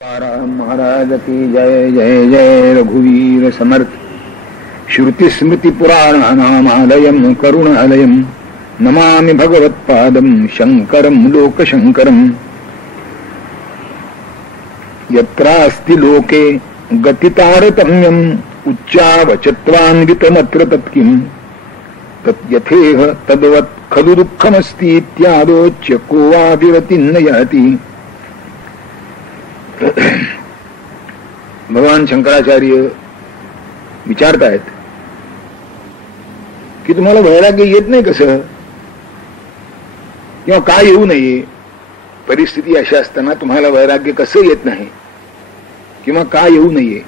महाराज की जय जय जय रघुवीर समर्थ। श्रुति स्मृति पुराणानामालयं करुणालयं नमामि भगवत्पादं शंकरं लोकशंकरं। यत्रास्ति लोके गतितारतम्यम् उच्चावचत्वान्वितमत्र तत्किं तद्यथेह तद्वत् खलु दुःखमस्ति इत्यादोच्य को वा विरतिं न याति। भगवान शंकराचार्य विचारतायत की तुम्हाला वैराग्य येत नाही कसं, किंवा काय येऊ नये, परिस्थिती अशी असताना तुम्हाला वैराग्य कसं येत नाही किंवा का येऊ नये.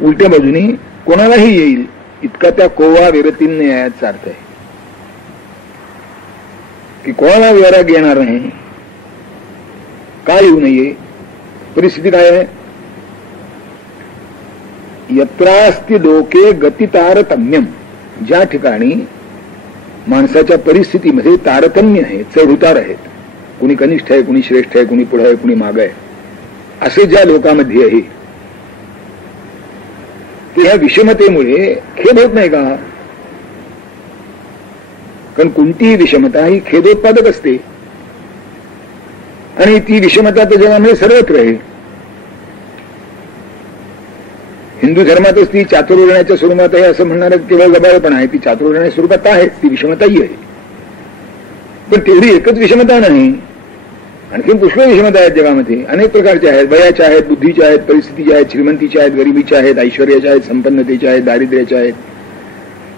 उलट्या बाजूने कोणालाही येईल इतका त्या कोवा विरतीन याचा अर्थ आहे की कोणाला वैराग्य येणार नाही, काय येऊ नये. परिस्थिती काय आहे? यत्रास्ति लोके गतितारतम्यम, ज्या ठिकाणी माणसाच्या परिस्थितीमध्ये तारतम्य आहे, चढ उतार आहेत, कुणी कनिष्ठ आहे, कुणी श्रेष्ठ आहे, कुणी पुढे आहे, कुणी मागे आहे, असे ज्या लोकांमध्ये आहे ते ह्या विषमतेमुळे खेद होत नाही का? कारण कोणतीही विषमता ही खेदोत्पादक असते आणि ती विषमता तर जगामध्ये सर्वत्र आहे. हिंदू धर्मातच ती चातुर्वर्ण्याच्या स्वरूपात आहे असं म्हणणारं केवळ गबाळपण आहे. ती चातुर्वर्ण्याच्या स्वरूपात आहेच, ती विषमताही आहे, पण तेवढी एकच विषमता नाही, आणखी पुष्कळ विषमता आहेत जगामध्ये. अनेक प्रकारच्या आहेत, वयाच्या आहेत, बुद्धीच्या आहेत, परिस्थितीच्या आहेत, श्रीमंतीच्या आहेत, गरिबीच्या आहेत, ऐश्वर्याच्या आहेत, संपन्नतेच्या आहेत, दारिद्र्याच्या आहेत.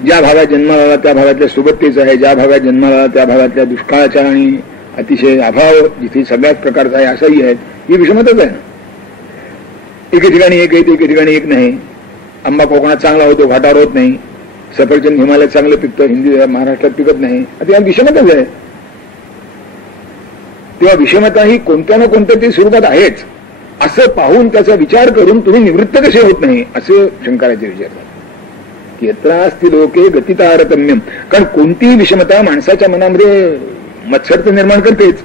ज्या भागात जन्माला त्या भागातल्या सुबत्तेचा आहे, ज्या भागात जन्माला त्या भागातल्या दुष्काळाच्या आणि अतिशय अभाव जिथे सगळ्याच प्रकारचा आहे असाही आहेत. ही विषमताच आहे ना. एके ठिकाणी एक आहे, एके ठिकाणी एक नाही. आंबा कोकणात चांगला होतो, घाटावर होत नाही. सफरचंद हिमालयात चांगलं पिकतं, महाराष्ट्रात पिकत नाही. आता या विषमताच आहे. तेव्हा विषमता ही कोणत्या ना कोणत्या तरी स्वरूपात आहेच असं पाहून त्याचा विचार करून तुम्ही निवृत्त कसे होत नाही असं शंकराचार्य विचारतात. यत्रास्ति लोके गतितारतम्यम, कारण कोणतीही विषमता माणसाच्या मनामध्ये मत्सर तर निर्माण करतेच,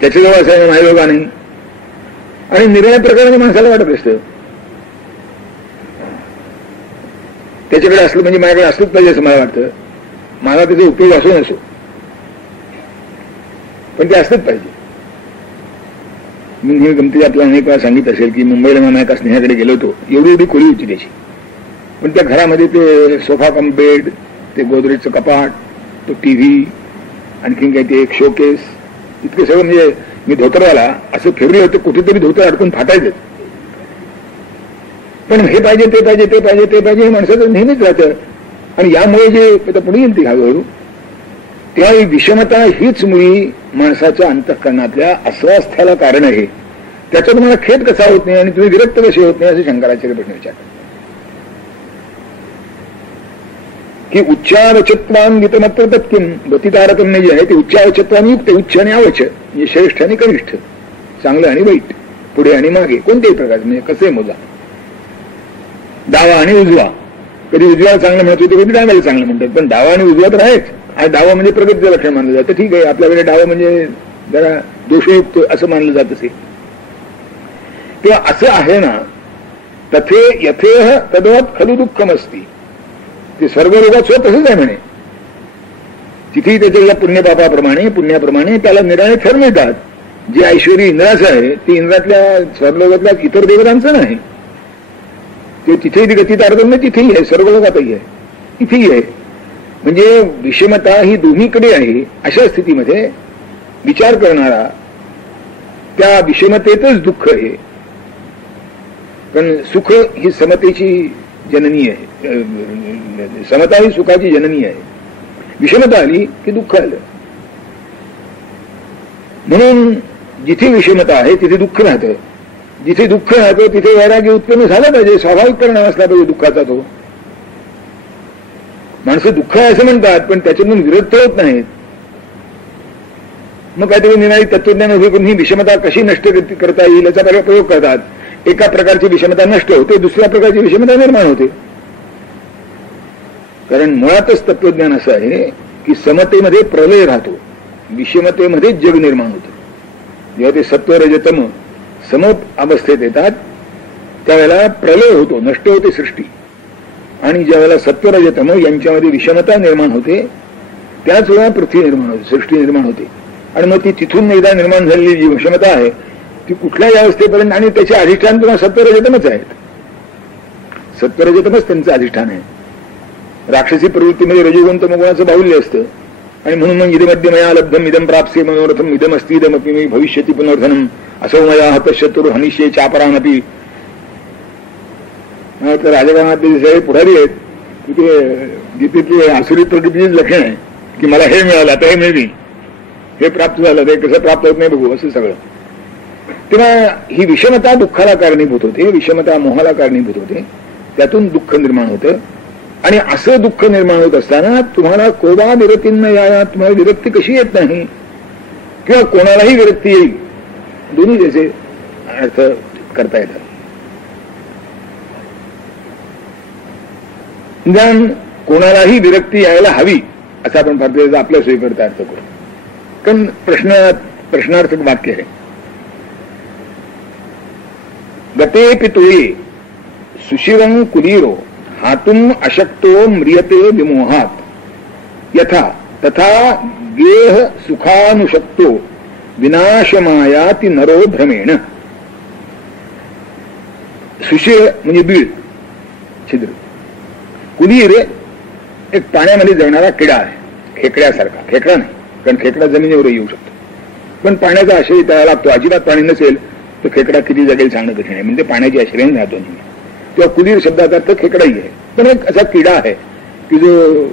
त्याच्याजवळ असायला नाहीयोगा नाही आणि निर्णय प्रकाराने माणसाला वाटत असतं त्याच्याकडे असलं म्हणजे माझ्याकडे असलंच पाहिजे असं मला वाटतं. मला त्याचा उपयोग असो नसो पण ते असलंच पाहिजे. मी हे गमती आपल्याला अनेक वेळा सांगितलं असेल की मुंबईला मी एका स्नेहाकडे गेलो होतो. एवढी खोली होती त्याची, पण त्या घरामध्ये ते सोफा कम बेड, ते गोदरेजचं कपाट, तो टीव्ही, आणखीन काही ते एक शोकेस, इतके सगळं. म्हणजे मी धोतरवाला असं फिरले होते, कुठेतरी धोतर अडकून फाटायचं. पण हे पाहिजे ते पाहिजे ते पाहिजे ते पाहिजे हे माणसाचं नेहमीच राहतं. आणि यामुळे जे आता पुढे येईल ती हळूहळू तेव्हा ही विषमता हीच मुळी माणसाच्या अंतःकरणातल्या अस्वास्थ्याला कारण आहे. त्याचा तुम्हाला खेद कसा होत नाही आणि तुम्ही विरक्त कसे होत नाही असे शंकराचार्य प्रश्न विचारतात की उच्चावचत्वान्वितमत्र तत्किं, गतितारतम्य जे आहे ते उच्चावचत्वान्युक्त, उच्च आणि आवच म्हणजे श्रेष्ठ आणि कनिष्ठ, चांगलं आणि वाईट, पुढे आणि मागे, कोणत्याही प्रकारचे म्हणजे कसे मोजा. डावा आणि उजवा, कधी उजव्याला चांगलं म्हणत होते, कधी डाव्याला चांगलं म्हणतात, पण डावा आणि उजवा तर आहेच. आणि डावा म्हणजे प्रगतीचं लक्षण मानलं जातं. ठीक आहे, आपल्याकडे डावा म्हणजे जरा दोषयुक्त असं मानलं जात असेल. तेव्हा असं आहे ना, तथे यथेह तद्वत् खलु दुःखमस्ति, ते सर्व लोकात स्वतः तसंच आहे म्हणे. तिथे त्याच्या या पुण्याप्रमाणे त्याला निराळे थर मिळतात. जे ऐश्वर्य इंद्राचं आहे ते इंद्रातल्या स्वर्गलोकातल्या इतर देवतांचं नाही. ते तिथेही गतितारतम्य तिथेही आहे, सर्व लोकातही आहे, इथेही आहे. म्हणजे विषमता ही दोन्हीकडे आहे. अशा स्थितीमध्ये विचार करणारा त्या विषमतेतच दुःख आहे. पण सुख ही समतेची जननी आहे, समता ही सुखाची जननी आहे. विषमता आली की दुःख आलं. म्हणून जिथे विषमता आहे तिथे दुःख राहतं. जिथे दुःख राहतं तिथे वैराग्य उत्पन्न झालं पाहिजे. स्वाभाविक परिणाम असला पाहिजे दुःखाचा. तो माणसं दुःख आहे असं म्हणतात पण त्याच्यातून विरक्त होत नाहीत. मग काहीतरी निराळी तत्वज्ञान उभे करून ही विषमता कशी नष्ट करता येईल याचा प्रयोग करतात. एका प्रकारची विषमता नष्ट होते, दुसऱ्या प्रकारची विषमता निर्माण होते. कारण मुळातच तत्वज्ञान असं आहे की समतेमध्ये प्रलय राहतो, विषमतेमध्ये जग निर्माण होतं. जेव्हा ते सत्व रजतम सम अवस्थेत येतात त्यावेळेला प्रलय होतो, नष्ट होते सृष्टी. आणि ज्यावेळेला सत्व रजतम यांच्यामध्ये विषमता निर्माण होते त्याच वेळा पृथ्वी निर्माण होते, सृष्टी निर्माण होते. आणि मग ती तिथून एकदा निर्माण झालेली जी विषमता आहे ती कुठल्याही अवस्थेपर्यंत, आणि त्याचे अधिष्ठान किंवा सत्वरजतमच आहेत. सत्वरजतमच त्यांचं अधिष्ठान आहे. राक्षसी प्रवृत्तीमध्ये रजोगुण तमोगुणाचं बाहुल्य असतं. आणि म्हणून मग इदमध्ये मया लब्धम इदम प्राप्से मनोरथम इदम अस्ति इदमपि मे भविष्यति पुनर्धनम असो मया हतशत्रुर हनिष्ये चापरानपि. तर राजकारणातले जे पुढारी आहेत तिथे गीतेतली आसुरी प्रकृतीच लक्षण आहे की मला हे मिळालं आता हे मिळवी, हे प्राप्त झालं ते कसं प्राप्त होत नाही बघू असं सगळं. तेव्हा ही विषमता दुःखाला कारणीभूत होते, विषमता मोहाला कारणीभूत होते, त्यातून दुःख निर्माण होतं. आणि असं दुःख निर्माण होत असताना तुम्हाला कोबा विरतींना या तुम्हाला विरक्ती कशी येत नाही किंवा कोणालाही विरक्ती येईल, दोन्ही त्याचे अर्थ करता येतात. निदान कोणालाही विरक्ती यायला हवी असं आपण भारतीय आपल्या सोयीकरता अर्थ करू. कारण प्रश्नार्थक वाक्य आहे. गते पितुळे सुशिवं कुलीरो हातुम अशक्तो म्रियते विमोहात यथा तथा गेह सुखानुशक्तो विनाशमायाति नरो भ्रमेण. सुशिर म्हणजे बीळ, छिद्र. कुलीर एक पाण्यामध्ये जगणारा किडा आहे, खेकड्यासारखा. खेकडा नाही, कारण खेकडा जमिनीवर येऊ शकतो, पण पाण्याचा आश्रय त्याला लागतो. अजिबात पाणी नसेल तर खेकडा किती जगेल सांगणं कठीण आहे. म्हणजे पाण्याची आश्रय राहतो नाही. तेव्हा कुलीर शब्दाचा अर्थ खेकडाही आहे. पण एक असा किडा आहे की जो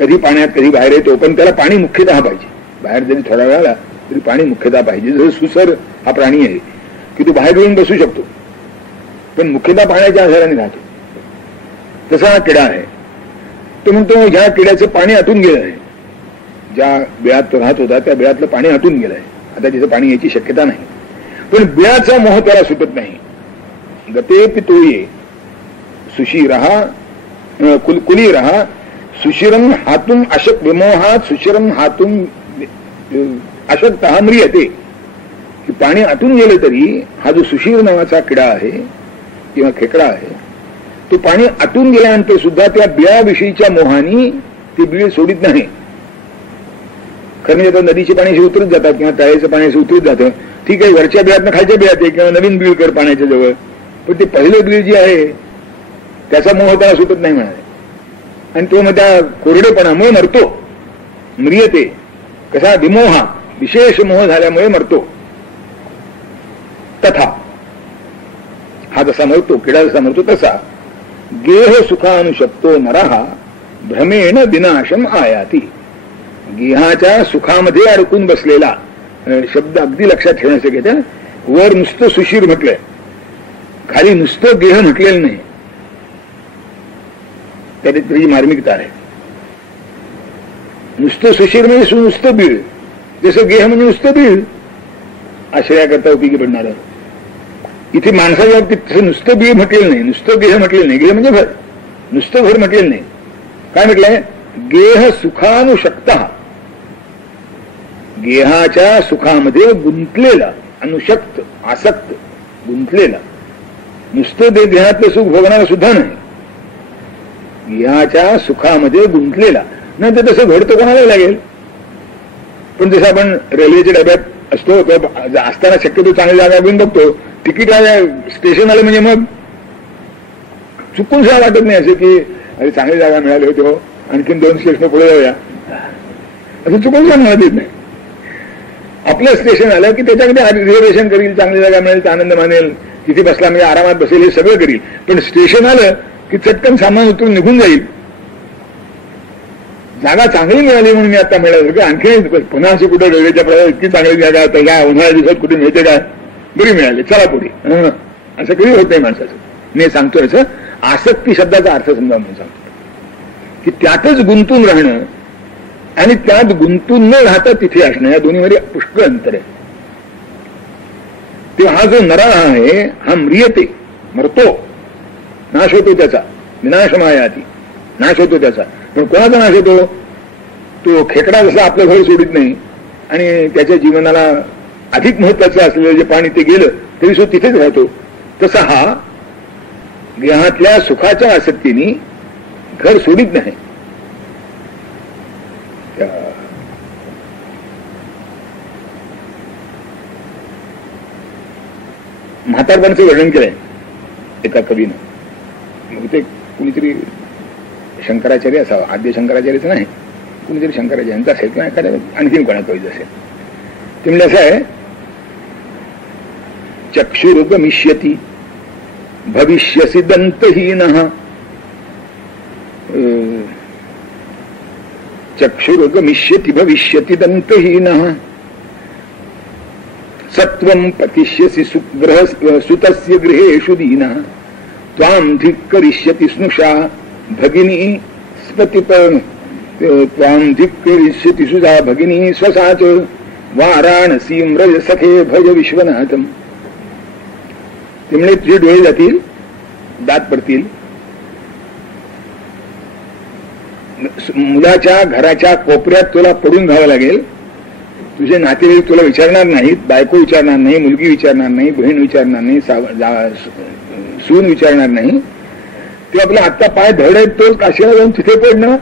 कधी पाण्यात कधी बाहेर येतो, पण त्याला पाणी मुख्यतः पाहिजे. बाहेर जरी थोडा वेळ आला तरी पाणी मुख्यतः पाहिजे. जसं सुसर हा प्राणी आहे की तो बाहेर येऊन बसू शकतो पण मुख्यतः पाण्याच्या आधाराने राहतो, तसा हा किडा आहे. तो म्हणतो ह्या किड्याचं पाणी आटून गेलं आहे. ज्या बिळात तो राहत होता त्या बिळातलं पाणी आटून गेलं आहे, आता तिथं पाणी याची शक्यता नाही. पण बिळाचा मोह त्याला सुटत नाही. गते पितोये सुशिरहा कुलीरहा सुशिरम हातून अशक विमोहात सुशिरम हातून अशक्त हा म्रियते. की पाणी आटून गेलं तरी हा जो सुशीर नावाचा किडा आहे किंवा खेकडा आहे तो पाणी आटून गेल्यानंतर सुद्धा त्या बिळाविषयीच्या मोहानी ती बीळ सोडित नाही. खरं म्हणजे आता नदीचे पाणी उतरत जातात किंवा तळ्याचं पाणी उतरत जातं, ठीक आहे, वरच्या बिळातनं खालच्या बिळात आहे किंवा नवीन बीळ कर पाण्याच्या जवळ, पण ते पहिलं बीळ जे आहे त्याचा मोह त्याला सुटत नाही म्हणाले. आणि तो मग त्या कोरडेपणामुळे मरतो. म्रियते कसा विमोहा विशेष मोह झाल्यामुळे मरतो. तथा हा जसा मरतो, किडा जसा मरतो तसा गेह सुखानुशक्तो नरहा भ्रमेण विनाशम आयाती. गेहाच्या सुखामध्ये अडकून बसलेला शब्द अगदी लक्षात ठेवण्याचे घेते. वर नुसतं सुशीर म्हटलंय, खाली नुसतं गेह म्हटलेलं नाही, त्याची तरी मार्मिकता आहे. नुसतं सुशीर म्हणजे नुसतं बीळ, जसं गेह म्हणजे नुसतं बीळ आश्रयाकरता उपयोगी पडणार. इथे माणसाच्या बाबतीत तसं नुसतं बीळ म्हटलेलं नाही, नुसतं गेह म्हटलेलं नाही. गेह म्हणजे घर, नुसतं घर म्हटलेलं नाही. काय म्हटलंय? गेह सुखानुशक्ता, गेहाच्या सुखामध्ये गुंतलेला, अनुशक्त आसक्त गुंतलेला. नुसतं देहातलं सुख भोगणारा सुद्धा नाही, गेहाच्या सुखामध्ये गुंतलेला. नाही तर तसं घडतं कोणाला लागेल. पण जसं आपण रेल्वेच्या डब्यात असतो असताना शक्यतो चांगली जागा घेऊन बघतो, तिकीट स्टेशन आलं म्हणजे मग चुकून सुद्धा वाटत नाही असं की अरे चांगली जागा मिळाली होती हो, आणखीन 2 स्टेशन पुढे जाऊया, असं चुकून सुद्धा म्हणत येत नाही. आपलं स्टेशन आलं की त्याच्याकडे रिझर्वेशन करील, चांगली जागा मिळेल, आनंद मानेल, तिथे बसला म्हणजे आरामात बसेल, हे सगळं करील. पण स्टेशन आलं की चटकन सामान उतरून निघून जाईल. जागा चांगली मिळाली म्हणून मी आता मिळालं की आणखी पुन्हा असं कुठे रेल्वेच्या प्रवास इतकी चांगली जागा आता काय उन्हाळ्या दिवसात कुठे मिळते काय, बरी मिळाली, चला पुढे, असं कधी होत नाही माणसाचं. मी सांगतोय असं आसक्ती शब्दाचा अर्थ समजा म्हणून सांगतो की त्यातच गुंतून राहणं आणि त्यात गुंतून न राहता तिथे असणं, या दोन्हीमध्ये पुष्कळ अंतर आहे. तेव्हा हा जो नरा आहे हा म्रियते, मरतो, नाश होतो त्याचा, विनाशमायाती, नाश होतो त्याचा. पण कोणाचा नाश होतो? तो खेकडा जसा आपलं घर सोडित नाही आणि त्याच्या जीवनाला अधिक महत्वाचं असलेलं जे पाणी ते गेलं तरी सुद्धा तिथेच राहतो. तसा हा देहातल्या सुखाच्या आसक्तीने घर सोडित नाही. म्हातारपणाचं वर्णन केलंय एका कवीनं. मग ते कुणीतरी शंकराचार्य असावा, आद्य शंकराचार्यच नाही, कुणीतरी शंकराचार्यांचा असेल किंवा एखाद्या आणखीन कोणा कवीच असेल. ते म्हणजे असं आहे, चक्षुर्गमिष्यति भविष्यसि दंतहीनः, चक्षुर्गमिष्यति भविष्यति दंतहीनः, सत्वं पतिष्यसि सुतस्य गृहेषु दीनः, त्वां धिक्करिष्यति स्नुषा भगिनी स्पतिप, त्वां धिक्करिष्यति सुजा भगिनी स्वसाच, वाराणसीं व्रज सखे भज विश्वनाथम. त्यामुळे तुझे डोळे जातील, दात पडतील, मुलाच्या घराच्या कोपऱ्यात तुला पडून घ्यावं लागेल. तुझे नातेवाईक तुला विचारणार नाहीत, बायको विचारणार नाही, मुलगी विचारणार नाही, बहीण विचारणार नाही, सून विचारणार नाही. ते आपला आत्ता पाय धड आहेत तो काशीला जाऊन तिथे पडणं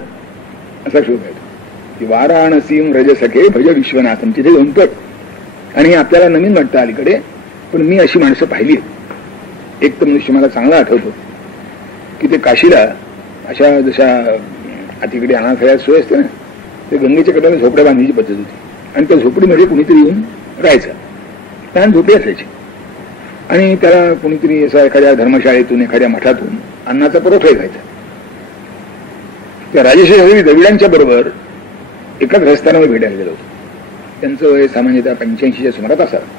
असा शोध आहे की वाराणसी व्रज सखे भज विश्वनाथम, तिथे जाऊन पड. आणि आपल्याला नवीन वाटतं अलीकडे, पण मी अशी माणसं पाहिली. एक तर मनुष्य मला चांगला आठवतो की ते काशीला अशा जशा तिकडे अनाथालयात सोय असते ना, ते गंगेच्या कडेला झोपड्या बांधण्याची पद्धत होती. आणि त्या झोपडीमध्ये कुणीतरी येऊन राहायचं, लहान झोपडी असायची. आणि त्याला कुणीतरी असा एखाद्या धर्मशाळेतून एखाद्या मठातून अन्नाचा पुरवठा घ्यायचा. त्या राजेशाही द्रविडांच्या बरोबर एका ग्रहस्थानावर भेटायला गेलो होतो. त्यांचं वय सामान्यतः 85च्या सुमारात असावं.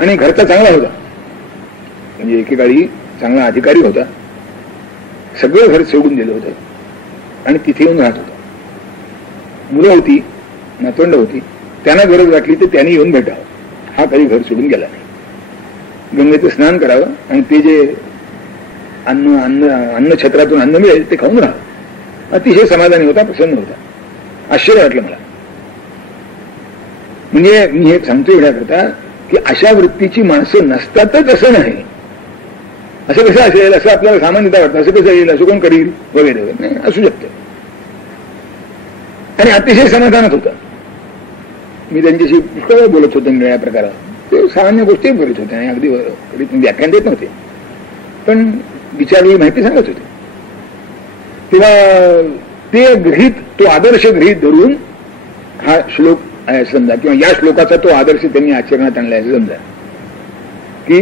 आणि घरचा चांगला होता, म्हणजे एकेकाळी चांगला अधिकारी होता. सगळं घर सोडून दिलं होतं आणि तिथे येऊन राहत होता. मुलं होती, नातवंड होती, त्यांना गरज वाटली तर त्यांनी येऊन भेटावं. हा कधी घर सोडून गेला नाही. गंगेचं स्नान करावं आणि ते जे अन्न छत्रातून अन्न मिळेल ते खाऊन राहावं. अतिशय समाधानी होता, प्रसन्न होता. आश्चर्य वाटलं मला. म्हणजे मी हे सांगतो एवढ्याकरता की अशा वृत्तीची माणसं नसतातच असं नाही. असं कसं असेल, असं आपल्याला सामान्यतः वाटतं, असं कसं येईल, असं कोण करील वगैरे वगैरे. नाही, असू शकतं. आणि अतिशय समाधानात होता. मी त्यांच्याशी पुष्कळ बोलत होतो वेगळ्या प्रकारात. ते सामान्य गोष्टी बोलत होते आणि अगदी व्याख्यान देत नव्हते, पण विचारलेली माहिती सांगत होते. तेव्हा ते गृहीत, तो आदर्श गृहीत धरून हा श्लोक आहे समजा, किंवा या श्लोकाचा तो आदर्श त्यांनी आचरणात आणला आहे समजा, की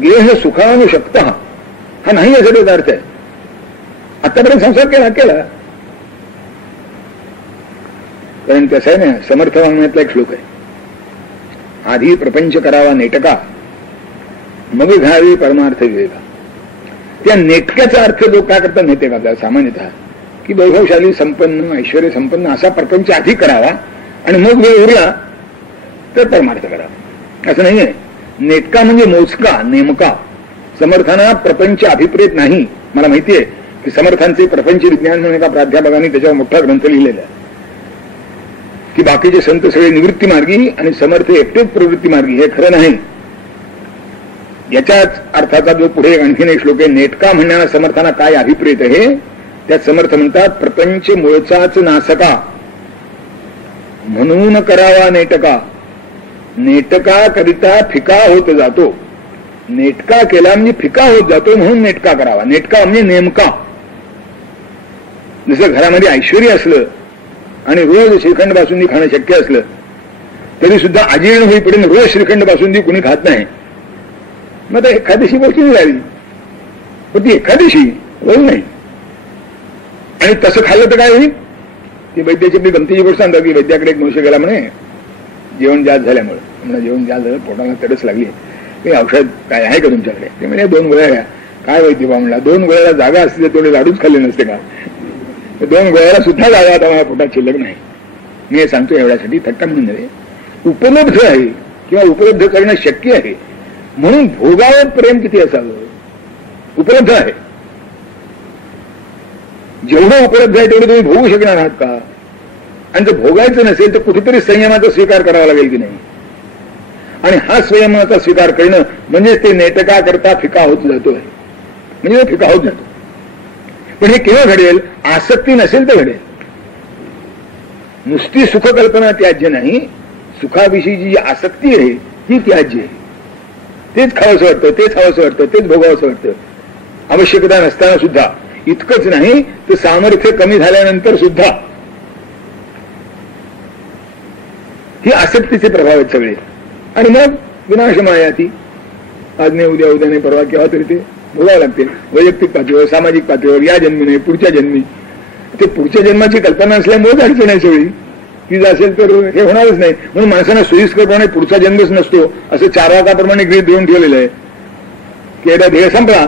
गेह सुखानुशक्त हा नाही असा त्याचा अर्थ आहे. आतापर्यंत संसार केला, कारण कसं आहे ना, समर्थ वाङ्मयातला एक श्लोक आहे, आधी प्रपंच करावा नेटका मग घ्यावी परमार्थ विवेका. त्या नेटक्याचा अर्थ लोक काय करतात माहितीये का आपल्याला सामान्यतः, की वैभवशाली संपन्न ऐश्वर्य संपन्न असा प्रपंच आधी करावा आणि मग वेळ उरला तर परमार्थ करावा, असं नाहीये. नेटका म्हणजे मोजका, नेमका. समर्थांना प्रपंच अभिप्रेत नाही. मला माहितीये की समर्थांचे प्रपंच विज्ञान म्हणून एका प्राध्यापकांनी त्याच्यावर मोठा ग्रंथ लिहिलेला आहे की बाकीचे संत सगळे निवृत्ती मार्गी आणि समर्थ एकटेच प्रवृत्ती मार्गी. हे खरं नाही. याच्याच अर्थाचा जो पुढे आणखीन एक श्लोक आहे, नेटका म्हणणारा समर्थांना काय अभिप्रेत आहे, त्यात समर्थ म्हणतात, प्रपंच मूळचाच नासका म्हणून करावा नेटका, नेटका करिता फिका होत जातो. नेटका केला म्हणजे फिका होत जातो, म्हणून नेटका करावा. नेटका म्हणजे नेमका. जसं घरामध्ये ऐश्वर्य असलं आणि रोज श्रीखंड बासुंदी खाणं शक्य असलं तरी सुद्धा अजीर्ण होईपर्यंत रोज श्रीखंड बासुंदी कुणी खात नाही. मग आता एखादशी गोष्टी मिळाली, पण ती एखादशी रोज नाही. आणि तसं खाल्लं तर काय होईल. ती वैद्याची आपली गमतीची गोष्ट सांगतात की वैद्याकडे एक मनुष्य गेला म्हणे जेवण जास्त झाल्यामुळे. म्हणलं जेवण जास्त झालं, पोटाला तरच लागली, काही औषध काय आहे का तुमच्याकडे. ते म्हणजे 2 गोळ्या घ्या. काय वैद्य बा म्हणला, 2 गोळ्याला जागा असते तर तेवढे लाडूच खाल्ले नसते का. 2 गोळ्याला सुद्धा जागा आता माझ्या पोटात शिल्लक नाही. मी हे सांगतो एवढ्यासाठी, थट्टा म्हणून नव्हे, उपलब्ध आहे किंवा उपलब्ध करणं शक्य आहे म्हणून भोगावर प्रेम किती असावं. उपलब्ध आहे, जेवढं उपलब्ध आहे तेवढं तुम्ही भोगू शकणार आहात का. आणि जर भोगायचं नसेल तर कुठेतरी संयमाचा स्वीकार करावा लागेल की नाही. आणि हा संयमाचा स्वीकार करणं म्हणजे ते नेटका करता फिका होत जातोय, म्हणजे फिका होत जातो. पण हे केव्हा घडेल? आसक्ती नसेल तर घडेल. नुसती सुखकल्पना त्याज्य नाही, सुखाविषयीची जी आसक्ती आहे ती त्याज्य आहे. तेच खावंसं वाटतं, तेच हवंसं वाटतं, तेच भोगावंसं वाटतं. आवश्यकता नसताना सुद्धा. इतकंच नाही तर सामर्थ्य कमी झाल्यानंतर सुद्धा ही आसक्तीचे प्रभाव आहेत सगळे. आणि मग विनाशमाया ती आज नाही, उद्या उद्या नाही, परवा केव्हा तरी ते भोगावं लागते. वैयक्तिक पातळीवर, सामाजिक पातळीवर, या जन्मी नाही, पुढच्या जन्मी. ते पुढच्या जन्माची कल्पना असल्यामुळेच अडचण आहे सगळी. ती असेल तर हे होणारच नाही. म्हणून माणसांना सोयीस्करपणे पुढचा जन्मच नसतो असं 4 वाकाप्रमाणे गृहीत देऊन ठेवलेलं आहे की एकदा देह संपला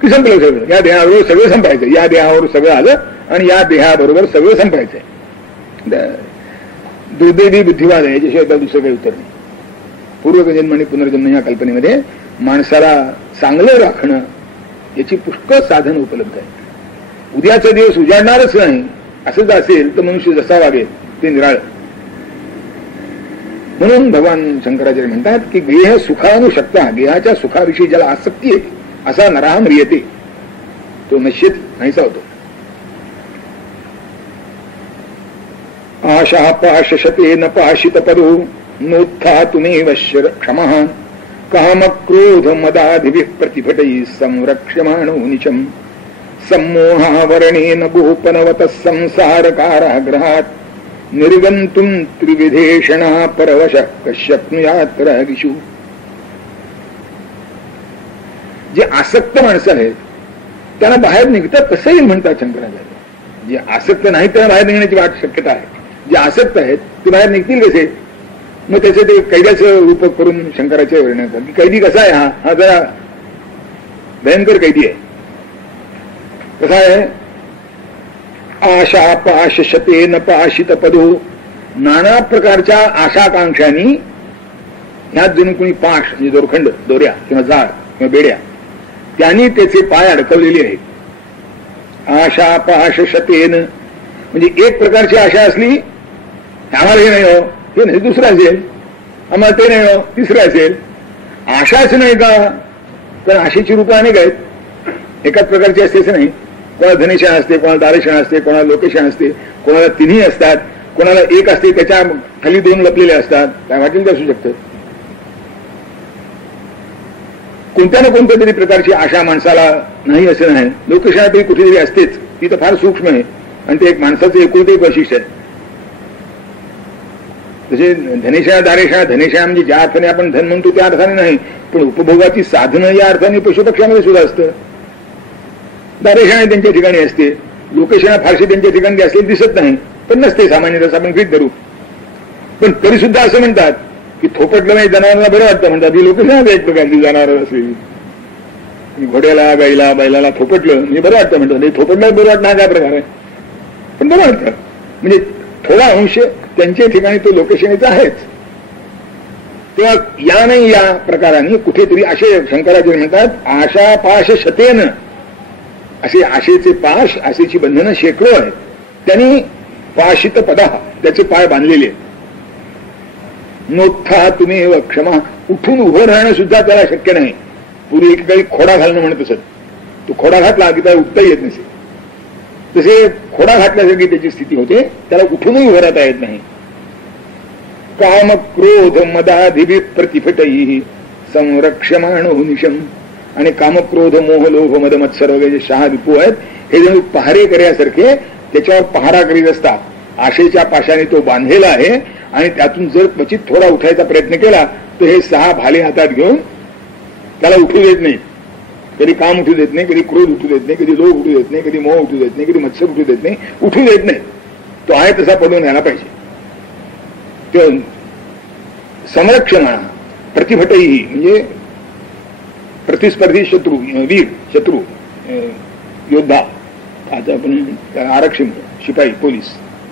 की संपलं सगळं. या देहाबरोबर सगळं संपायचं, या देहावर सगळं आलं आणि या देहाबरोबर सगळं संपायचंय. दुर्दैवी बुद्धिवाद आहे, याच्याशिवाय आता दुसरं काही उत्तर नाही. पूर्वजन्म आणि पुनर्जन्म या कल्पनेमध्ये माणसाला चांगलं राखणं याची पुष्कळ साधन उपलब्ध आहे. उद्याचा दिवस उजाडणारच नाही असं जर असेल तर मनुष्य जसा वागेल ते निराळ. म्हणून भगवान शंकराचार्य म्हणतात की गेह सुखानुशक्ता, गेहाच्या सुखाविषयी ज्याला आसक्ती आहे असा नराह म्रियते, तो निश्चित नाहीसा होतो. आशा पाशशते न पाशित पदो नोत्था तुम्ही वश्य क्षमः काम क्रोध मदाधिभिः प्रतिभटैः संरक्ष्यमाणो निशम् सम्मोहावरणेन गोपनवतः संसारकाराग्रहात् निर्गंतुम त्रिविधेषणः परवशः कश्यप्नुयात् रागिषु. जे आसक्त माणसं आहेत त्यांना बाहेर निघतात कसं येईल म्हणतात शंकराचार्य. जे आसक्त नाहीत त्यांना बाहेर निघण्याची वाट शक्यता आहे. जे आसक्त आहेत ते बाहेर निघतील कसे? मग त्याचे ते कैद्याचं रूप करून शंकराचार्य वर्णन करतात की कैदी कसा आहे, हा जरा भयंकर कैदी आहे. कसा आहे? आशा पाशशते न पाशित पदो, नाना प्रकारच्या आशाकांक्षांनी ह्यात जणू कोणी पाश म्हणजे दोरखंड, दोऱ्या किंवा जाळ किंवा बेड्या त्यांनी त्याचे पाय अडकवलेले आहेत. आशा पाशशतेन म्हणजे एक प्रकारची आशा असली, आम्हाला हे नाही हो, हे नाही दुसरं असेल, आम्हाला ते नाही हो तिसरं असेल. आशाच नाही का? कारण आशेची रूपं अनेक आहेत, एकाच प्रकारची असतेच नाही. कोणाला धनेशाण असते, कोणाला दारेशाण असते, कोणाला लोकेशाण असते, कोणाला तिन्ही असतात, कोणाला एक असते त्याच्या खाली 2 लपलेले असतात. काय वाटेल ते असू शकतं. कोणत्या ना कोणत्या तरी प्रकारची आशा माणसाला नाही असं नाही. लोकेशाण तरी कुठेतरी असतेच, ती तर फार सूक्ष्म आहे आणि ते एक माणसाचं एकुलते एक वैशिष्ट्य आहे. तसे धनेशाण दारेशाण, धनेशाण म्हणजे ज्या अर्थाने आपण धन म्हणतो त्या अर्थाने नाही, पण उपभोगाची साधनं या अर्थाने पशुपक्ष्यामध्ये सुद्धा असतं. दारेशाणा त्यांच्या ठिकाणी असते, लोकेशाणा फारशी त्यांच्या ठिकाणी असलेली दिसत नाही, पण नसते सामान्यतः आपण गृहीत धरू. पण तरी सुद्धा असं म्हणतात की थोपटलं नाही जनावरांना बरं वाटतं म्हणतात. ही लोकेशाणा एक प्रकारची जनावर असलेली. घोड्याला गाईला बैलाला थोपटलं म्हणजे बरं वाटतं म्हणतात. थोपटलं बरं वाटणं हा काय प्रकार आहे, पण बरं वाटतं. म्हणजे थोडा अंश त्यांच्या ठिकाणी तो लोकेशनेचा आहेच. तेव्हा या नाही या प्रकाराने कुठेतरी असे शंकराचार्य म्हणतात आशा पाश शतेन, असे आशेचे पाश, आशेची बंधनं शेकडो आहेत. त्यांनी पाशित पदा, त्याचे पाय बांधलेले. नोत्था तुम्ही क्षमा, उठून उभं राहणं सुद्धा त्याला शक्य नाही. पूर्वी एकेकाळी खोडा घालणं म्हणत असत. तो खोडा घातला की त्याला उठता येत नसे. तसे खोडा घातल्यासारखी त्याची स्थिती होते, त्याला उठूनही उभं राहता येत नाही. काम क्रोध मदाधिभि प्रतिफटैः संरक्ष्यमाणो निशम. आणि कामक्रोध मोह लोभ मद मत्सर वगैरे जे 6 विपू आहेत, हे जणू पहारे करण्यासारखे त्याच्यावर पहारा करीत असतात. आशेच्या पाशाने तो बांधलेला आहे आणि त्यातून जर क्वचित थोडा उठायचा प्रयत्न केला तर हे 6 भाले हातात घेऊन त्याला उठू देत नाही. कधी काम उठू देत नाही, कधी क्रोध उठू देत नाही, कधी लोभ उठू देत नाही, कधी मोह उठू देत नाही, कधी मत्सर उठू देत नाही, उठू देत नाही. तो आहे तसा पडून यायला पाहिजे. तो संरक्षण प्रतिभटही म्हणजे प्रतिस्पर्धी शत्रू, वीर शत्रू योद्धा, आता आपण आरक्षक शिपाई पोलीस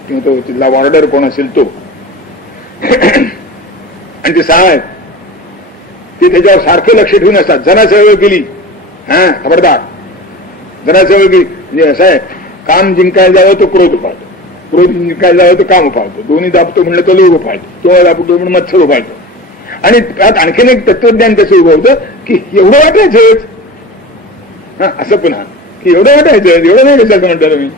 किंवा तो तिथला वॉर्डर कोण असेल तो, आणि ते 6 आहेत ते त्याच्यावर सारखे लक्ष ठेवून असतात. जरा चळवळ केली खबरदार, जरा चळवळ केली म्हणजे असं आहे काम जिंकायला जावं तो क्रोध पाहतो, क्रोध काय झालं तर काम पाळतो, दोन्ही दाबतो म्हणलं तर लोभ पाळतो, तो दाबतो म्हणून मत्सर पाळतो. आणि त्यात आणखीन एक तत्वज्ञान कसं उभं होतं की एवढं वाटायचंच, असं पुन्हा की एवढं वाटायचं, एवढं नाही कशाचं म्हणता तुम्ही.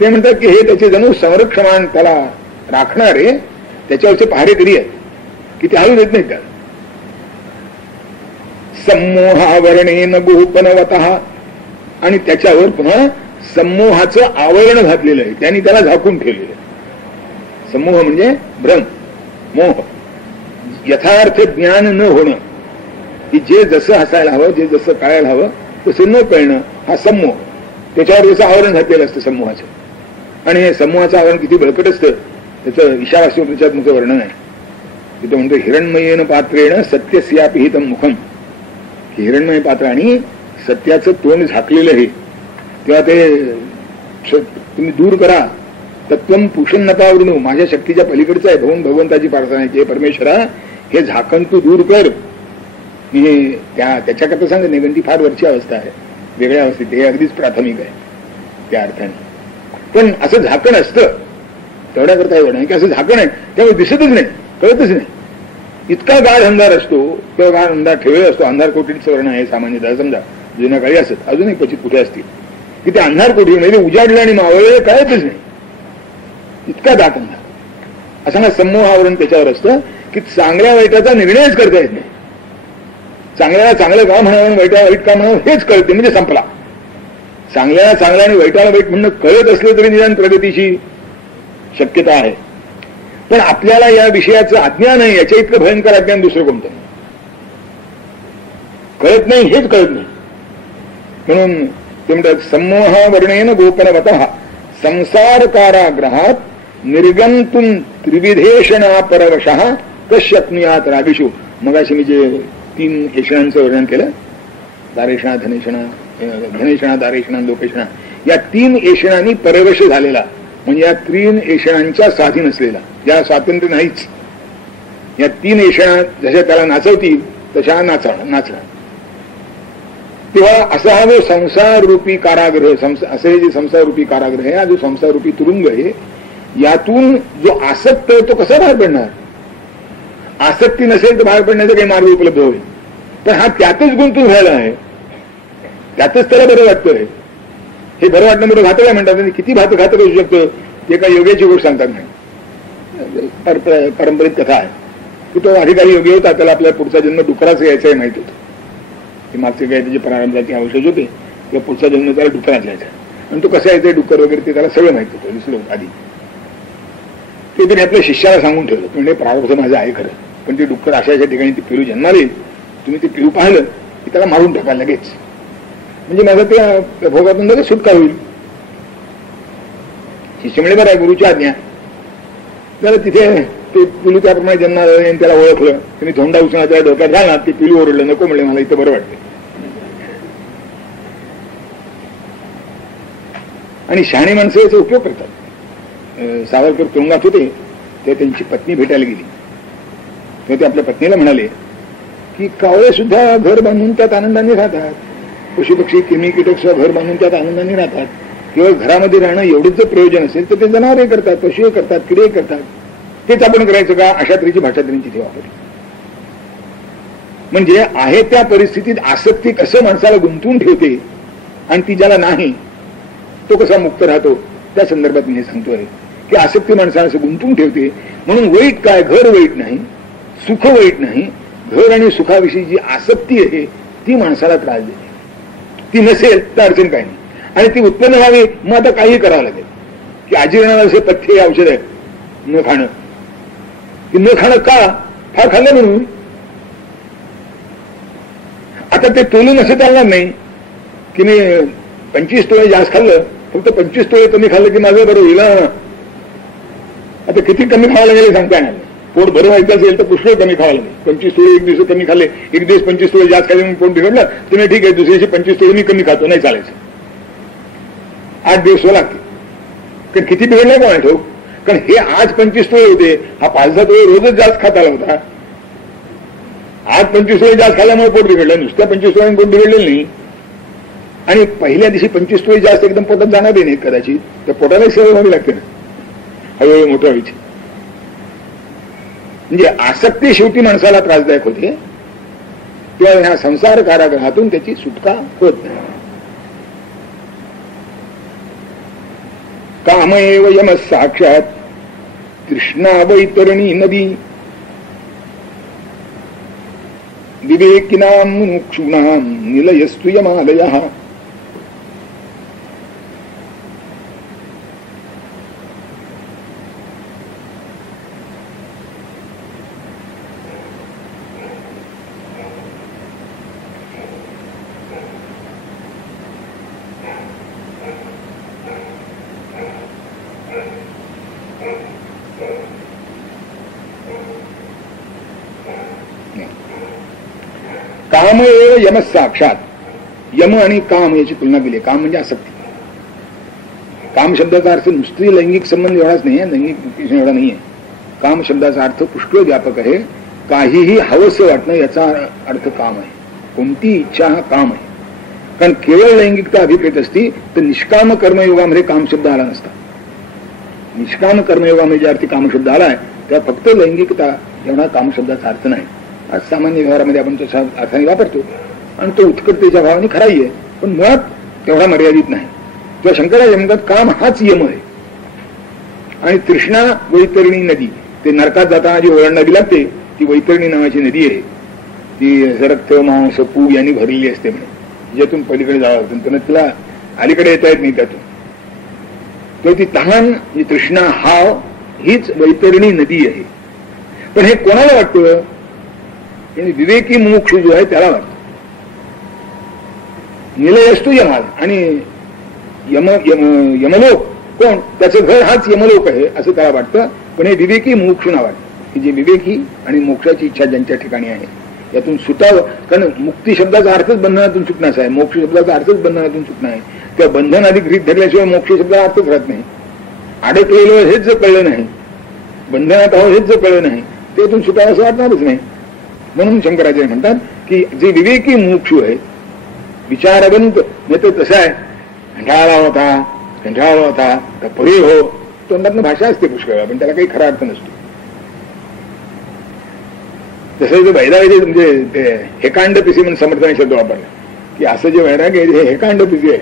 ते म्हणतात की हे त्याचे जणू संरक्षमान त्याला राखणारे त्याच्यावरचे पहारेकरी आहेत की ते हलू देत नाही त्याला. संमोहावरणेन गोपनवतः, आणि त्याच्यावर पुन्हा संमोहाचं आवरण घातलेलं आहे, त्यांनी त्याला झाकून ठेवलेलं आहे. संमोह म्हणजे भ्रम, मोह, यथार्थ ज्ञान न होणं, की जे जसं हसायला हवं, जे जसं कळायला हवं तसं न कळणं, हा संमोह. त्याच्यावर जसं आवरण घातलेलं असतं समूहाचं. आणि हे समूहाचं आवरण किती बळकट असतं त्याचं ईशावास्योपनिषदात मोठं वर्णन आहे. तिथं म्हणतो हिरण्मयेन पात्रेण सत्यस्यापिहितं मुखम, हिरण्मय पात्र आणि सत्याचं तोंड झाकलेलं आहे. तेव्हा ते तुम्ही दूर करा. तत्वम पुषण नपावृणू, माझ्या शक्तीच्या पलीकडचं आहे. भगवंताची प्रार्थना आहे की परमेश्वरा हे झाकण तू दूर कर. मी त्याच्याकरता सांगत नाही, पण ती फार वरची अवस्था आहे, वेगळ्या अवस्थेत, हे अगदीच प्राथमिक आहे त्या अर्थाने. पण असं झाकण असतं तेवढ्या करता एवढं नाही की असं झाकण आहे त्यामुळे दिसतच नाही, कळतच नाही. इतका गाढ अंधार असतो, तो गाढ अंधार ठेवलेला असतो. अंधार कोठडीचं वर्ण आहे सामान्यतः, समजा जुन्या काळी असत, अजूनही क्वचित कुठे असतील की ते अंधार कोठडी म्हणजे उजाडलं आणि मावळलं कळतच नाही, इतका दाट अंधार. असं ना समूह आवरण त्याच्यावर असतं की चांगल्या वाईटाचा निर्णयच करता येत नाही. चांगल्याला चांगलं का म्हणावं, वाईटाला वाईट का म्हणावं हेच कळते म्हणजे संपला. चांगल्याला चांगला आणि वाईटाला वाईट म्हणणं कळत असलं तरी निदान प्रगतीची शक्यता आहे. पण आपल्याला या विषयाचं अज्ञान आहे, याच्या इतकं भयंकर अज्ञान दुसरं कोणतं नाही. कळत नाही हेच कळत नाही. म्हणून ते म्हणतात समूहावर्णेन गोपनवतः संसार कारागृहात निर्गंतुम त्रिविधेषणा परवशः कश्यप्नुयात रागिषु. मगाशी मी जे 3 एषणांचं वर्णन केलं, दारेषणा, धनेषणा, धनेषणा, दारेषणा, लोकेषणा, या 3 एषणांनी परवश झालेला म्हणजे या 3 एषणांच्या स्वाधीन असलेला, ज्या स्वातंत्र्य नाहीच, या 3 एषणा जशा त्याला नाचवतील तशा नाचणार. तेव्हा असा हा जो संसार रूपी कारागृह, असे जे संसार रूपी कारागृह आहे, हा जो संसार रूपी तुरुंग आहे, यातून जो आसक्त आहे तो कसा बाहेर पडणार. आसक्ती नसेल तर बाहेर पडण्याचा काही मार्ग उपलब्ध होईल. पण हा त्यातच गुंतून राहिला आहे, त्यातच त्याला बरं वाटतंय. हे बरं वाटणं मोठं घातक आहे म्हणतात. किती घातक असू शकतं ते काही योग्याची गोष्ट सांगतात नाही. पारंपरिक कथा आहे की तो अधिकारी योगी होता, त्याला आपल्या पुढचा जन्म डुकराच यायचा हे माहित होतं. ते मागचे काही त्याचे प्रारंभाचे औषध होते किंवा पुढचा जन्म त्याला डुकराच यायचा. आणि तो कसा यायचा डुकर वगैरे ते त्याला सगळं माहित होतं, दिसलं होतं आधी. ते तरी आपल्या शिष्याला सांगून ठेवलं म्हणजे प्रारंभ माझं आहे खरं, पण ते डुक्कर अशा अशा ठिकाणी ते पिलू जन्माला येईल, तुम्ही ते पिलू पाहिलं की त्याला मारून टाका लगेच, म्हणजे माझं त्या भोगातून लगेच सुटका होईल. शिष्य म्हणजे बरं आहे, गुरुची आज्ञा. त्याला तिथे ते पिलू त्याप्रमाणे जन्माला आणि त्याला ओळखलं, त्यांनी धोंडा उचलला, त्याला डोक्यात घालणार, ते पिलू ओरडलं, नको म्हणले मला इथं बरं वाटतं. आणि शहाणी माणसं याचा उपयोग करतात. सावरकर तुरुंगात होते ते त्यांची पत्नी भेटायला गेली, तेव्हा ते आपल्या पत्नीला म्हणाले की कावळे सुद्धा घर बांधून त्यात आनंदाने राहतात, पशुपक्षी किमी कीटक सुद्धा घर बांधून त्यात आनंदाने राहतात. केवळ घरामध्ये राहणं एवढंच जर प्रयोजन असेल तर ते जनावरे करतात, पशु करतात, किडे करतात, तेच आपण करायचं का. अशा तऱ्हेची भाषा त्यांनी तिथे वापरली. म्हणजे आहे त्या परिस्थितीत आसक्ती कसं माणसाला गुंतवून ठेवते आणि ती ज्याला नाही तो कसा मुक्त राहतो, त्या संदर्भात मी हे सांगतोय की आसक्ती माणसाला असं गुंतवून ठेवते. म्हणून वाईट काय, घर वाईट नाही, सुख वाईट नाही, घर आणि सुखाविषयी जी आसक्ती आहे ती माणसाला त्रास देते. ती नसेल तर अडचण काही नाही. आणि ती उत्पन्न व्हावी मग आता काही करावं लागेल की आजीवनाला असे पथ्य औषध आहेत न खाणं. की न खाणं का, फार खाल्लं म्हणून. आता ते तोलून असं चालणार नाही की मी 25 तोळे जास्त खाल्लं, फक्त 25 तोळे कमी खाल्लं की माझं बरं होईल. आता किती कमी खावं लागेल सांगता येणार. पोट बरं व्हायचं असेल तर पुष्कळ कमी खावं लागेल. 25 तोळे एक दिवस कमी खाल्ले, एक दिवस 25 तोळे जास्त खाल्ले, पोट बिघडलं तुम्ही ठीक आहे, दुसऱ्या दिवशी 25 तोळे मी कमी खातो, नाही चालायचं. 8 दिवस लागते. कारण किती बिघडलंय का नाही ठोक. कारण हे आज 25 तोळे होते, हा 5-10 तोळे रोजच जास्त खाता आला होता. आज 25 तोळे जास्त खाल्ल्यामुळे पोट बिघडलं, नुसत्या 25 तोळे पोट बिघडलेलं नाही. आणि पहिल्या दिवशी 25 तोळे जास्त एकदम पोटात जाणार नाही कदाचित, तर पोटाला सेवा व्हावी लागते ना. हळूहळू मोठं व्हायचे. म्हणजे आसक्ती शेवटी माणसाला त्रासदायक होते, किंवा ह्या संसार कारागृहातून त्याची सुटका होत नाही. कामएव यम साक्षात तृष्णा वैतरणी नदी विवेकिनां मुमुक्षूणां निलयस्तु यमालयः. काम एव यम साक्षात. यम आणि काम याची तुलना केली. काम म्हणजे आसक्ती. काम शब्दाचा अर्थ नुसती लैंगिक संबंध एवढाच नाही आहे, लैंगिक एवढा नाही आहे. काम शब्दाचा अर्थ पुष्कळ व्यापक आहे. काहीही हवंसं वाटणं याचा अर्थ काम आहे. कोणती इच्छा हा काम आहे. कारण केवळ लैंगिकता अभिप्रेत असती तर निष्काम कर्मयोगामध्ये काम शब्द आला नसता. निष्काम कर्मयोगामध्ये ज्या अर्थी काम शब्द आलाय त्या फक्त लैंगिकता एवढा काम शब्दाचा अर्थ नाही. आज सामान्य व्यवहारामध्ये आपण तो अर्थाने वापरतो आणि तो उत्कटतेच्या भावाने खराही आहे, पण मुळात तेवढा मर्यादित नाही. किंवा शंकराचार्य म्हणतात काम हाच यम आहे. आणि तृष्णा वैतरणी नदी, ते नरकात जाताना जी ओलांडावी लागते ती वैतरणी नावाची नदी आहे. ती रक्त मांस पूग यांनी भरलेली असते म्हणे. ज्यातून पलीकडे जावं लागतं, तिला अलीकडे येता येत नाही त्यातून. तर ती तहान, ही तृष्णा, हाव हीच वैतरणी नदी आहे. पण हे कोणाला वाटतं? विवेकी मोक्ष जो आहे त्याला वाटतं. निलय असतो यमाल. आणि यमलोक कोण? त्याचं घर हाच यमलोक आहे असं त्याला वाटतं. पण हे विवेकी मोक्ष ना वाटतं की जे विवेकी आणि मोक्षाची इच्छा ज्यांच्या ठिकाणी आहे यातून सुटावं. कारण मुक्ती शब्दाचा अर्थच बंधनातून सुटण्याचा आहे. मोक्ष शब्दाचा अर्थच बंधनातून सुटणं आहे. त्या बंधन आधी गृहीत धरल्याशिवाय मोक्ष शब्दाचा अर्थच राहत नाही. अडकलेलं हेच जर कळलं नाही, बंधनात आहो हेच जर कळलं नाही, त्यातून सुटावं असं वाटणारच नाही. म्हणून शंकराचार्य म्हणतात की जे विवेकी मुमुक्षू आहे, विचारवंत, नाही तर तसं आहे कंठाळा होता तर पुढे हो, तोंडातनं भाषा असते पुष्कळ, पण त्याला काही खरा अर्थ नसतो. तसं जे वैराग्य म्हणजे ते हेकांड पिसी म्हणून समर्थाने शब्द वापरला की असं जे वैराग्य आहे हे हेकांड पिसी आहे.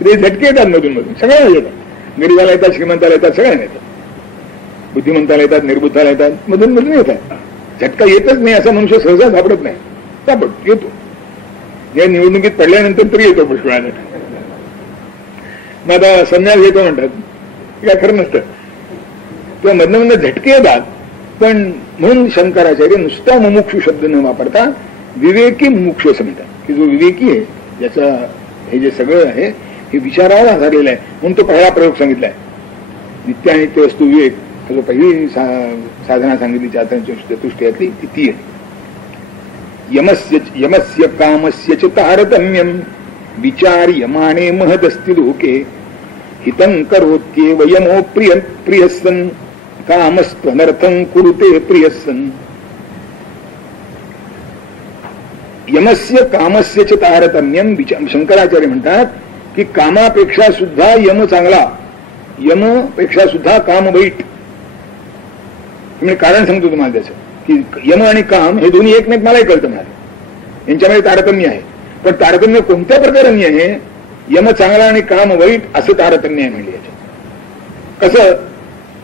ते झटके येतात मधून मधून, सगळ्या येतात. गरीबाला येतात, श्रीमंताला येतात, सगळ्यांना येतात. बुद्धिमंताला येतात, निर्बुद्धाला येतात, मधून मधून येतात. झटका येतच नाही असा मनुष्य सहसा सापडत नाही. सापड येतो. या निवडणुकीत पडल्यानंतर तरी येतो पुष्कळाने. मग आता संन्यास घेतो म्हणतात, काय खरं नसतं. किंवा मधनं मधनं झटके येतात. पण म्हणून शंकराचार्य नुसता मुमुक्षू शब्द न वापरता विवेकी मुमुक्षू असं म्हणतात की जो विवेकी आहे, ज्याचं हे जे सगळं आहे हे विचारावर आधारलेलं आहे. म्हणून तो पहिला प्रयोग सांगितलाय, नित्य आणि नित्य वस्तू विवेक. जो पहिली साधना सांगितली चतुष्टयातली ती आहे. यमस्य कामस्य च तारतम्यम विचार्यमाणे महदस्ति लोके हितं करोत्येव यमो प्रियस्सन् कामस्त्वनर्थं कुरुते प्रियस्सन्. यमस्य कामस्य च तारतम्यम. शंकराचार्य म्हणतात की कामापेक्षा सुद्धा यम चांगला, यमपेक्षा सुद्धा काम वाईट. मी कारण सांगतो तुम्हाला त्याचं की यम आणि काम हे दोन्ही एकमेक मलाही कळतं मला, यांच्यामध्ये तारतम्य आहे. पण तारतम्य कोणत्या प्रकाराने आहे? यम चांगला आणि काम वाईट असं तारतम्य आहे म्हणजे याच्यात. कसं?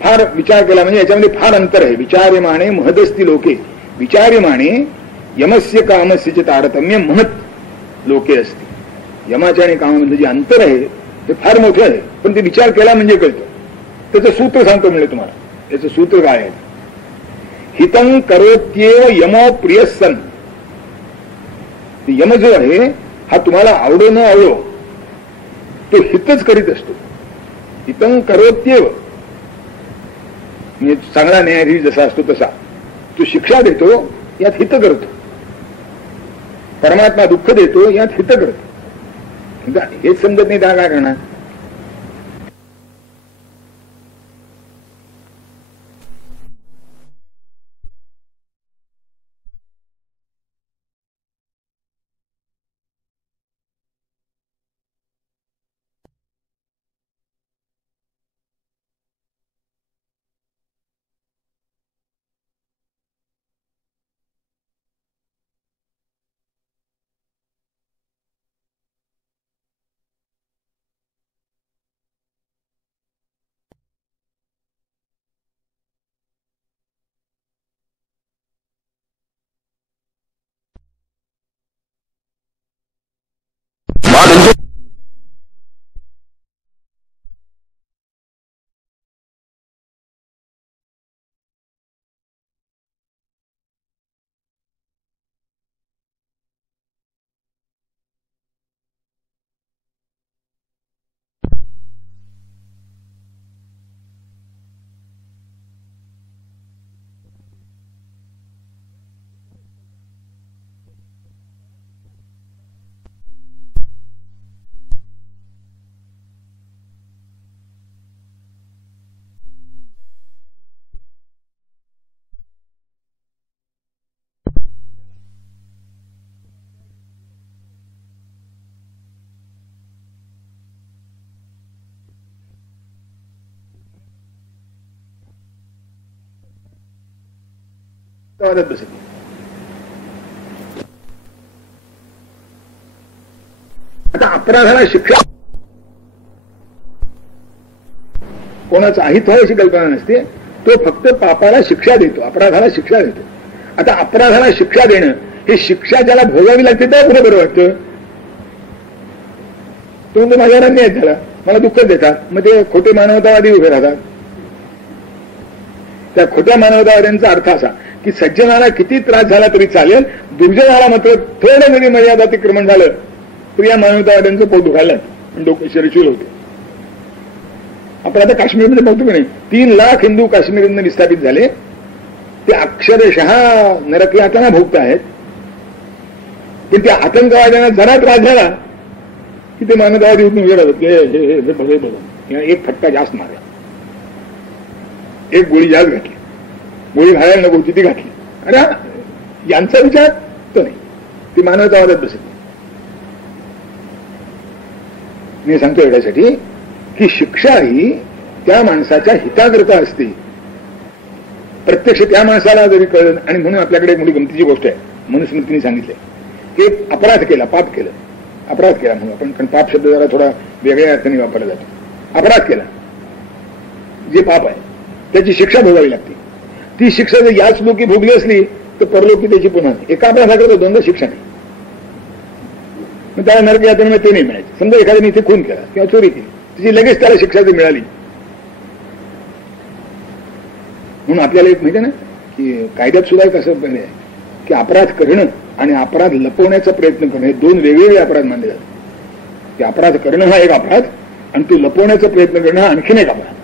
फार विचार केला म्हणजे याच्यामध्ये फार अंतर आहे. विचार्यमाणे महदस्ति लोके, विचार्यमाणे यमस्य कामस्य तारतम्य महत् लोके असते. यमाच्या आणि कामामध्ये जे अंतर आहे ते फार मोठं आहे, पण ते विचार केला म्हणजे कळतं. त्याचं सूत्र सांगतो म्हणजे तुम्हाला. त्याचं सूत्र काय आहे? हितं करोत्येव यमो प्रियस्सन्. यम जो आहे हा तुम्हाला आवडो न आवडो तो हितच करीत असतो. हितं करोत्येव म्हणजे चांगला न्यायाधीश जसा असतो तसा तो शिक्षा देतो, यात हित करतो. परमात्मा दुःख देतो, यात हित करतो. हेच समजत नाही, त्या काय करणार? वादात बसत नाही. आता अपराधाला शिक्षा कोणाचं अहित व्हायची कल्पना नसते. तो फक्त पापाला शिक्षा देतो, अपराधाला शिक्षा देतो. आता अपराधाला शिक्षा देणं हे शिक्षा ज्याला भोगावी लागते त्या पुढे बरं वाटतं. तो म्हणजे माझ्या अन्याय झाला, मला दुःख देतात, मग ते खोटे मानवतावादी उभे राहतात. त्या खोट्या मानवतावाद्यांचा अर्थ असा की सज्जनाला किती त्रास झाला तरी चालेल, दुर्जनाला मात्र थोडं जरी मर्यादा अतिक्रमण झालं तर या मानवतावाद्यांचं पोट दुखायला डोकं शिरशील होते. आपण आता काश्मीरमध्ये बघतो की नाही, 3 लाख हिंदू काश्मीरमधून विस्थापित झाले. ते अक्षरशः नरकयातना भोगत आहेत. पण त्या आतंकवाद्यांना जरा त्रास झाला की ते मानवतावादी उठून उभे राहतात. बघा एक फटका जास्त मारला, एक गोळी जास्त घातली, गोळी घालायला नको होती ती घातली. अरे यांचा विचार तो नाही, ती मानवतावादात बसत नाही. मी सांगतो एवढ्यासाठी की शिक्षा ही त्या माणसाच्या हिताकरता असते. प्रत्यक्ष त्या माणसाला जरी कळलं. आणि म्हणून आपल्याकडे एक मोठी गमतीची गोष्ट आहे, मनुस्मृतीने सांगितलंय की अपराध केला, पाप केलं, अपराध केला म्हणून आपण, कारण पाप शब्द जरा थोडा वेगळ्या अर्थाने वापरला जातो. अपराध केला जे पाप आहे त्याची शिक्षा भोगावी लागते. ती शिक्षा जर याच लोकी भोगली असली तर परलोकी त्याची पुन्हा एका अपराधाकडे दोनदा शिक्षा नाही. त्याला नरक यातनेमध्ये ते नाही मिळायचं. समजा एखाद्याने इथे खून केला किंवा चोरी केली, तिची लगेच त्याला शिक्षा जर मिळाली. म्हणून आपल्याला एक माहिती आहे ना की कायद्यात सुद्धा एक असं आहे की अपराध करणं आणि अपराध लपवण्याचा प्रयत्न करणं हे 2 वेगवेगळे अपराध मानले जातात. की अपराध करणं हा एक अपराध आणि तो लपवण्याचा प्रयत्न करणं हा आणखीन एक अपराध.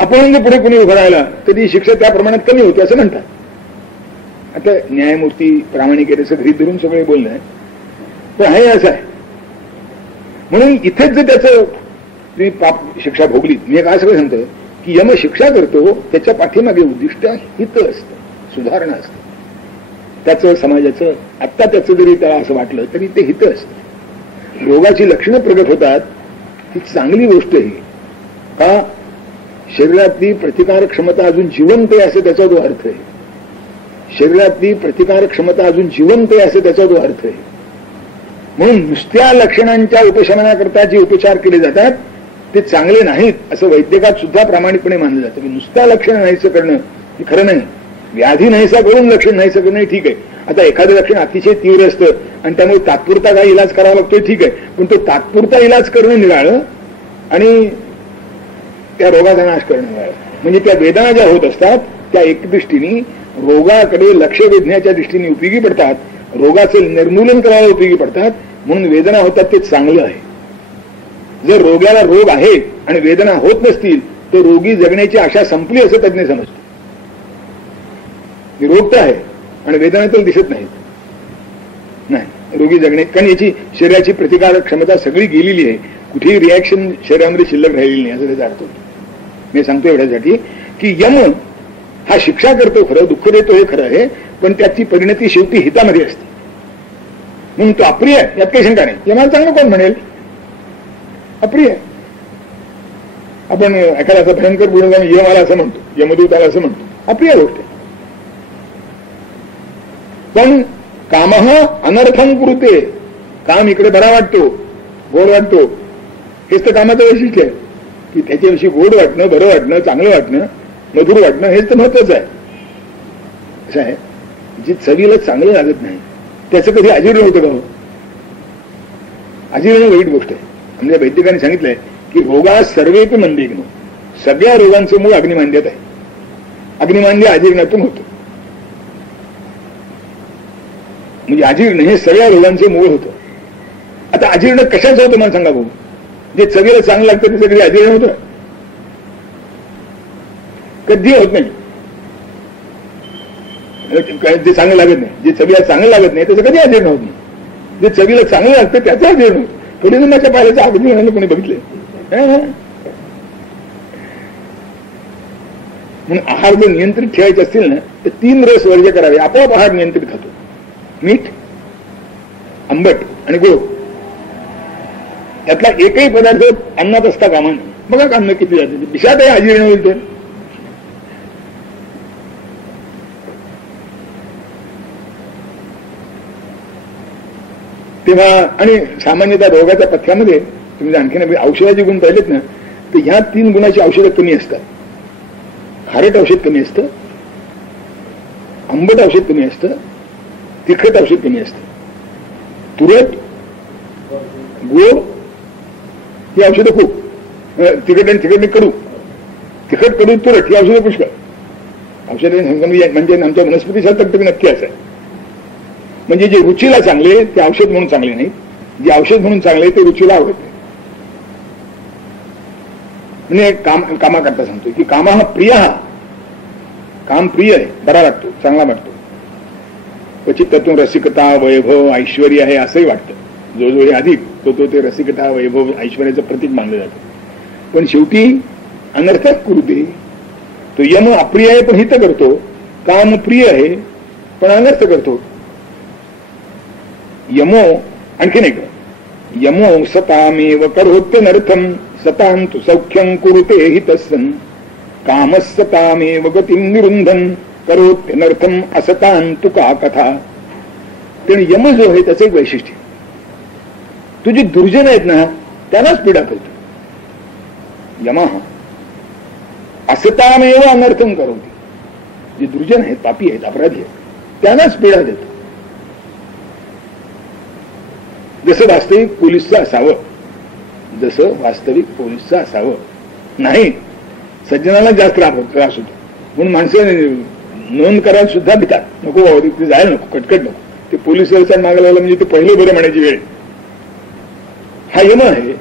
आपण जर पुढे कोणी उभं राहिला तर ती शिक्षा त्या प्रमाणात कमी होते असं म्हणतात. आता न्यायमूर्ती प्रामाणिकतेचं गृहीत धरून सगळे बोलणं आहे, पण हे असं आहे. म्हणून इथेच जर त्याचं पाप शिक्षा भोगली, मी एक असं सांगतो की यम शिक्षा करतो त्याच्या पाठीमागे उद्दिष्ट हित असतं, सुधारणा असतं त्याचं, समाजाचं. आत्ता त्याचं जरी त्याला असं वाटलं तरी ते हित असतं. रोगाची लक्षणं प्रगट होतात ही चांगली गोष्ट आहे. का शरीरातली प्रतिकार क्षमता अजून जिवंत आहे असं त्याचा जो अर्थ आहे. शरीरातली प्रतिकार क्षमता अजून जिवंत आहे असं त्याचा जो अर्थ आहे. म्हणून नुसत्या लक्षणांच्या उपशमनाकरता जे उपचार केले जातात ते चांगले नाहीत असं वैद्यकात सुद्धा प्रामाणिकपणे मानलं जातं. की नुसत्या लक्षण नाहीसं करणं हे खरं नाही. व्याधी नाहीसा करून लक्षण नाहीसं करणं ठीक आहे. आता एखादं लक्षण अतिशय तीव्र असतं आणि त्यामुळे तात्पुरता काही इलाज करावा लागतोय, ठीक आहे. पण तो तात्पुरता इलाज करणं निराळं आणि त्या रोगाचा नाश करणं निराळं. म्हणजे त्या वेदना ज्या होत असतात त्या एक दृष्टीने रोगाकडे लक्ष वेधण्याच्या दृष्टीने उपयोगी पडतात, रोगाचं निर्मूलन करायला उपयोगी पडतात. म्हणून वेदना होतात ते चांगलं आहे. जर रोग्याला रोग आहे आणि वेदना होत नसतील तर रोगी जगण्याची आशा संपली असं तज्ञ समजतो. रोग तर आहे आणि वेदना तर दिसत नाहीत. नाही, रोगी जगणे, कारण याची शरीराची प्रतिकारक क्षमता सगळी गेलेली आहे. कुठेही रिॲक्शन शरीरामध्ये शिल्लक राहिलेली नाही असं त्याचा अर्थ होतो. मी सांगतो एवढ्यासाठी की यम हा शिक्षा करतो खरं, दुःख देतो हे खरं आहे, पण त्याची परिणती शेवटी हितामध्ये असते. म्हणून तो अप्रिय आहे यात काही शंका नाही. यमाला चांगलं कोण म्हणेल? अप्रिय. आपण एखादा असं भयंकर गुणगान यमाला असं म्हणतो, यमदूताला असं म्हणतो, अप्रिय गोष्ट आहे. पण कामः अनर्थं कुरुते, काम इकडे बरा वाटतो, गोड वाटतो, हेच तर कामाचं वैशिष्ट्य आहे की त्याच्याविषयी गोड वाटणं, बरं वाटणं, चांगलं वाटणं, मधुर वाटणं हेच तर महत्वाचं आहे. असं आहे जी चवीला चांगलं लागत नाही त्याचं कधी अजीर्ण होतं का? हो, अजीर्ण वाईट गोष्ट आहे. म्हणजे वैद्यकांनी सांगितलंय की रोगा सर्वेपी मंदेग्नो, सगळ्या रोगांचं मूळ अग्निमांद्यात आहे. अग्निमांद्य अजीर्णातून होतं. म्हणजे अजीर्ण हे सगळ्या रोगांचं मूळ होतं. आता अजीर्ण कशाचं होतं मला सांगा भाऊ? जे चवीला चांगलं लागतं ते कधी अजीर्ण होतं? कधी होत नाही. जे चांगलं लागत नाही, जे चवीला चांगलं लागत नाही त्याचं कधी अजीर्ण होत नाही. जे चवीला चांगलं लागतं त्याचं अजीर्ण होतं. थोडी माझ्या पाहिल्याचं अग्निमांद्य कोणी बघितलंय? म्हणून आहार जर नियंत्रित ठेवायचे असतील ना तर 3 रस वर्ज्य करावे. आपोआप आहार नियंत्रित खातो. मीठ, आंबट आणि गोड यातला एकही पदार्थ अन्नात असता कामा नये. बघा अन्न किती जाते, विषात आहे, अजीर्ण होईल तर. तेव्हा आणि सामान्यतः रोगाच्या पथ्यामध्ये तुम्ही आणखीन औषधाचे गुण पाहिलेत ना, तर ह्या 3 गुणाची औषधं कमी असतात. खारट औषध कमी असतं, आंबट औषध कमी असतं, तिखट औषध कमी असतं. तुरट, गोड ही औषधं खूप. तिखट आणि तिखट कडू, तिखट कडू तुरट ही औषधं पुष्कळ. औषध म्हणजे आमच्या वनस्पतीशास्त्रात तरी नक्की असं आहे. म्हणजे जे रुचीला चांगले ते औषध म्हणून चांगले नाहीत, जे औषध म्हणून चांगले ते रुचीला आवडत नाही. म्हणजे कामाकरता सांगतो की कामा हा प्रिय, हा काम प्रिय आहे, बरा वाटतो, चांगला वाटतो. क्वचित त्यातून रसिकता, वैभव, ऐश्वर्य आहे असंही वाटतं. जो जो हे अधिक तो ते रसिकता, वैभव, ऐश्वर्याचं प्रतीक मानलं जातं. पण शेवटी अनर्थक कृती. तो यम अप्रिय आहे पण हित करतो, काम प्रिय आहे पण अनर्थ करतो. यमो आणखीन एक, यमो सतामेव करोत्यनर्थम सतांतु सौख्यं कुरुते हितस्सन् कामस्सतामेव गतिं निरुन्धन करोत्यनर्थम असतांतु का कथा. तेणु यम जो आहे त्याचं एक वैशिष्ट्य, तुझे दुर्जन आहेत ना त्यांनाच पीडा करतो. यमा असतामेव अनर्थम करोति. जे दुर्जन आहेत, पापी आहेत, अपराधी आहेत त्यांनाच पीडा देतो. जसं वास्तविक पोलिसचं असावं, जसं वास्तविक पोलिसचं असावं. नाही, सज्जनाला जास्त त्रास होतो म्हणून माणसं नोंद करायला सुद्धा भितात. नको तिथे जायला नको, कटकट नको. ते पोलीस व्यवस्था मागायला लागलं म्हणजे ते पहिले बरं म्हणायची वेळ. हा यम आहे.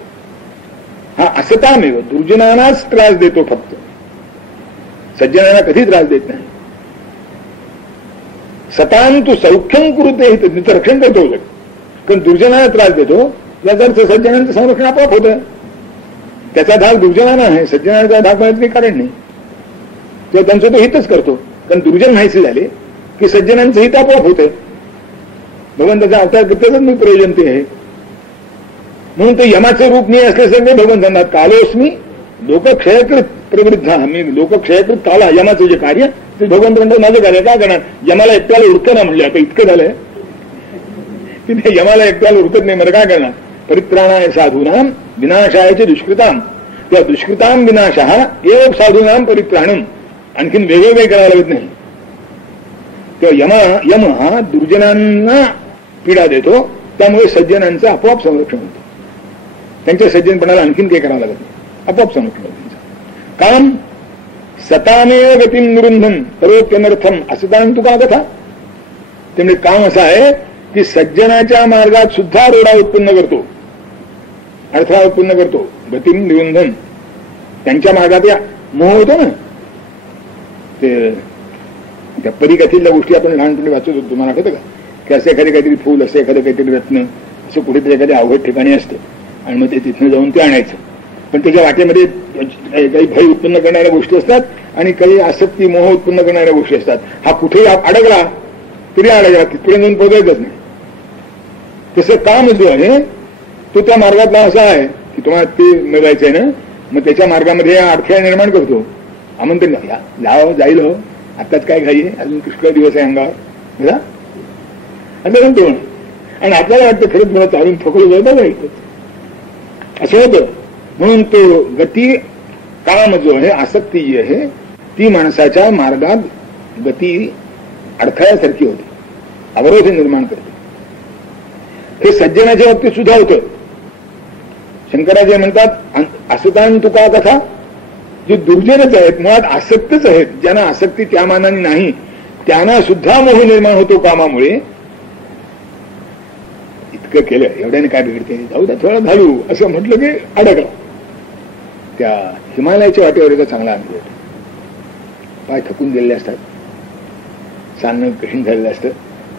हा असतामेव, दुर्जनांनाच त्रास देतो फक्त, सज्जनांना कधी त्रास देत नाही. सतांतु सौख्यं कुरुते हित, तिचं रक्षण करतो उलट. कारण दुर्जनांना त्रास देतो याचा अर्थ सज्जनांचं संरक्षण आपोआप होतं. त्याचा धाक दुर्जनांना आहे, सज्जनांचा धाक पाहायचं काही कारण नाही. तो त्यांचं तो हितच करतो. कारण दुर्जन नाहीसे झाले की सज्जनांचं हित आपोआप होतं. भगवंताचा अवतार त्याचंच मी प्रयोजन ते आहे. म्हणून ते यमाचं रूप मी असले सगळे भगवंत म्हणतात, कालोस्मी लोकक्षयकृत प्रवृद्धा. मी लोकक्षयकृत काला, यमाचं जे कार्य ते भगवंत म्हणतात माझं कार्य. काय करणार, यमाला एकट्याला उडतं ना म्हणले. आता इतकं झालंय की ते यमाला एकट्याला उडकत नाही, मला काय करणार. परित्राणाय साधूनाम विनाशायचे दुष्कृताम. त्या दुष्कृताम विनाशः एव साधूनाम परित्राणम. आणखीन वेगवेगळे करायला लागत नाही. तेव्हा यम हा दुर्जनांना पीडा देतो, त्यामुळे सज्जनांचं आपोआप संरक्षण होतं. त्यांच्या सज्जनपणाला आणखीन काही करावं लागत नाही, आपोआप संरक्षण होतं. काम सतामेव गतिं निरुन्धन करोत्यनर्थम असतां तुका कथा. त्यामुळे काम असं आहे की सज्जनाच्या मार्गात सुद्धा रोडा उत्पन्न करतो, अडथळा उत्पन्न करतो. गतिं निरुन्धन, त्यांच्या मार्गात या मोह होतो ना. ते त्या परिकथेतल्या गोष्टी आपण लहानपणी वाचत होतो, तुम्हाला आठवतं का, की असं एखादे काहीतरी फूल, असं एखादं काहीतरी रत्न, असं कुठेतरी एखाद्या अवघड ठिकाणी असतं आणि मग ते तिथनं जाऊन ते आणायचं. पण त्याच्या वाटेमध्ये काही भय उत्पन्न करणाऱ्या गोष्टी असतात आणि काही आसक्ती, मोह उत्पन्न करणाऱ्या गोष्टी असतात. हा कुठेही अडकला तरी अडकला, तिथपर्यंत जाऊन पोहोचायचंच नाही. तसं काम जो आहे तो त्या मार्गातला असा आहे की तुम्हाला ते मिळवायचंय ना, मग त्याच्या मार्गामध्ये अडथळा निर्माण करतो. आमंत्रण जावं, जाईल हो, आताच काय घाई आहे, अजून पुष्कळ दिवस आहे अंगावर, असं म्हणतो. आणि आपल्याला वाटतं खरंच मला चालून थकलो जाऊ जायचं, असं होतं. म्हणून तो गती, काम जो आहे, आसक्ती जी आहे ती माणसाच्या मार्गात गती अडथळ्यासारखी होते, अवरोध निर्माण करते. हे सज्जनाच्या बाबतीत सुद्धा होतं. शंकराचार्य म्हणतात असतां तुका कथा. जे दुर्जनच आहेत, मुळात आसक्तच आहेत, ज्यांना आसक्ती त्या मानाने नाही त्यांना सुद्धा मोह निर्माण होतो कामामुळे. इतकं केलं एवढ्याने काय बिघडते, जाऊ द्या थोडं घालू असं म्हटलं की अडकला. त्या हिमालयाच्या वाटेवर एका चांगला अनुभव होतो. पाय थकून गेलेले असतात, चालणं कठीण झालेलं असतं,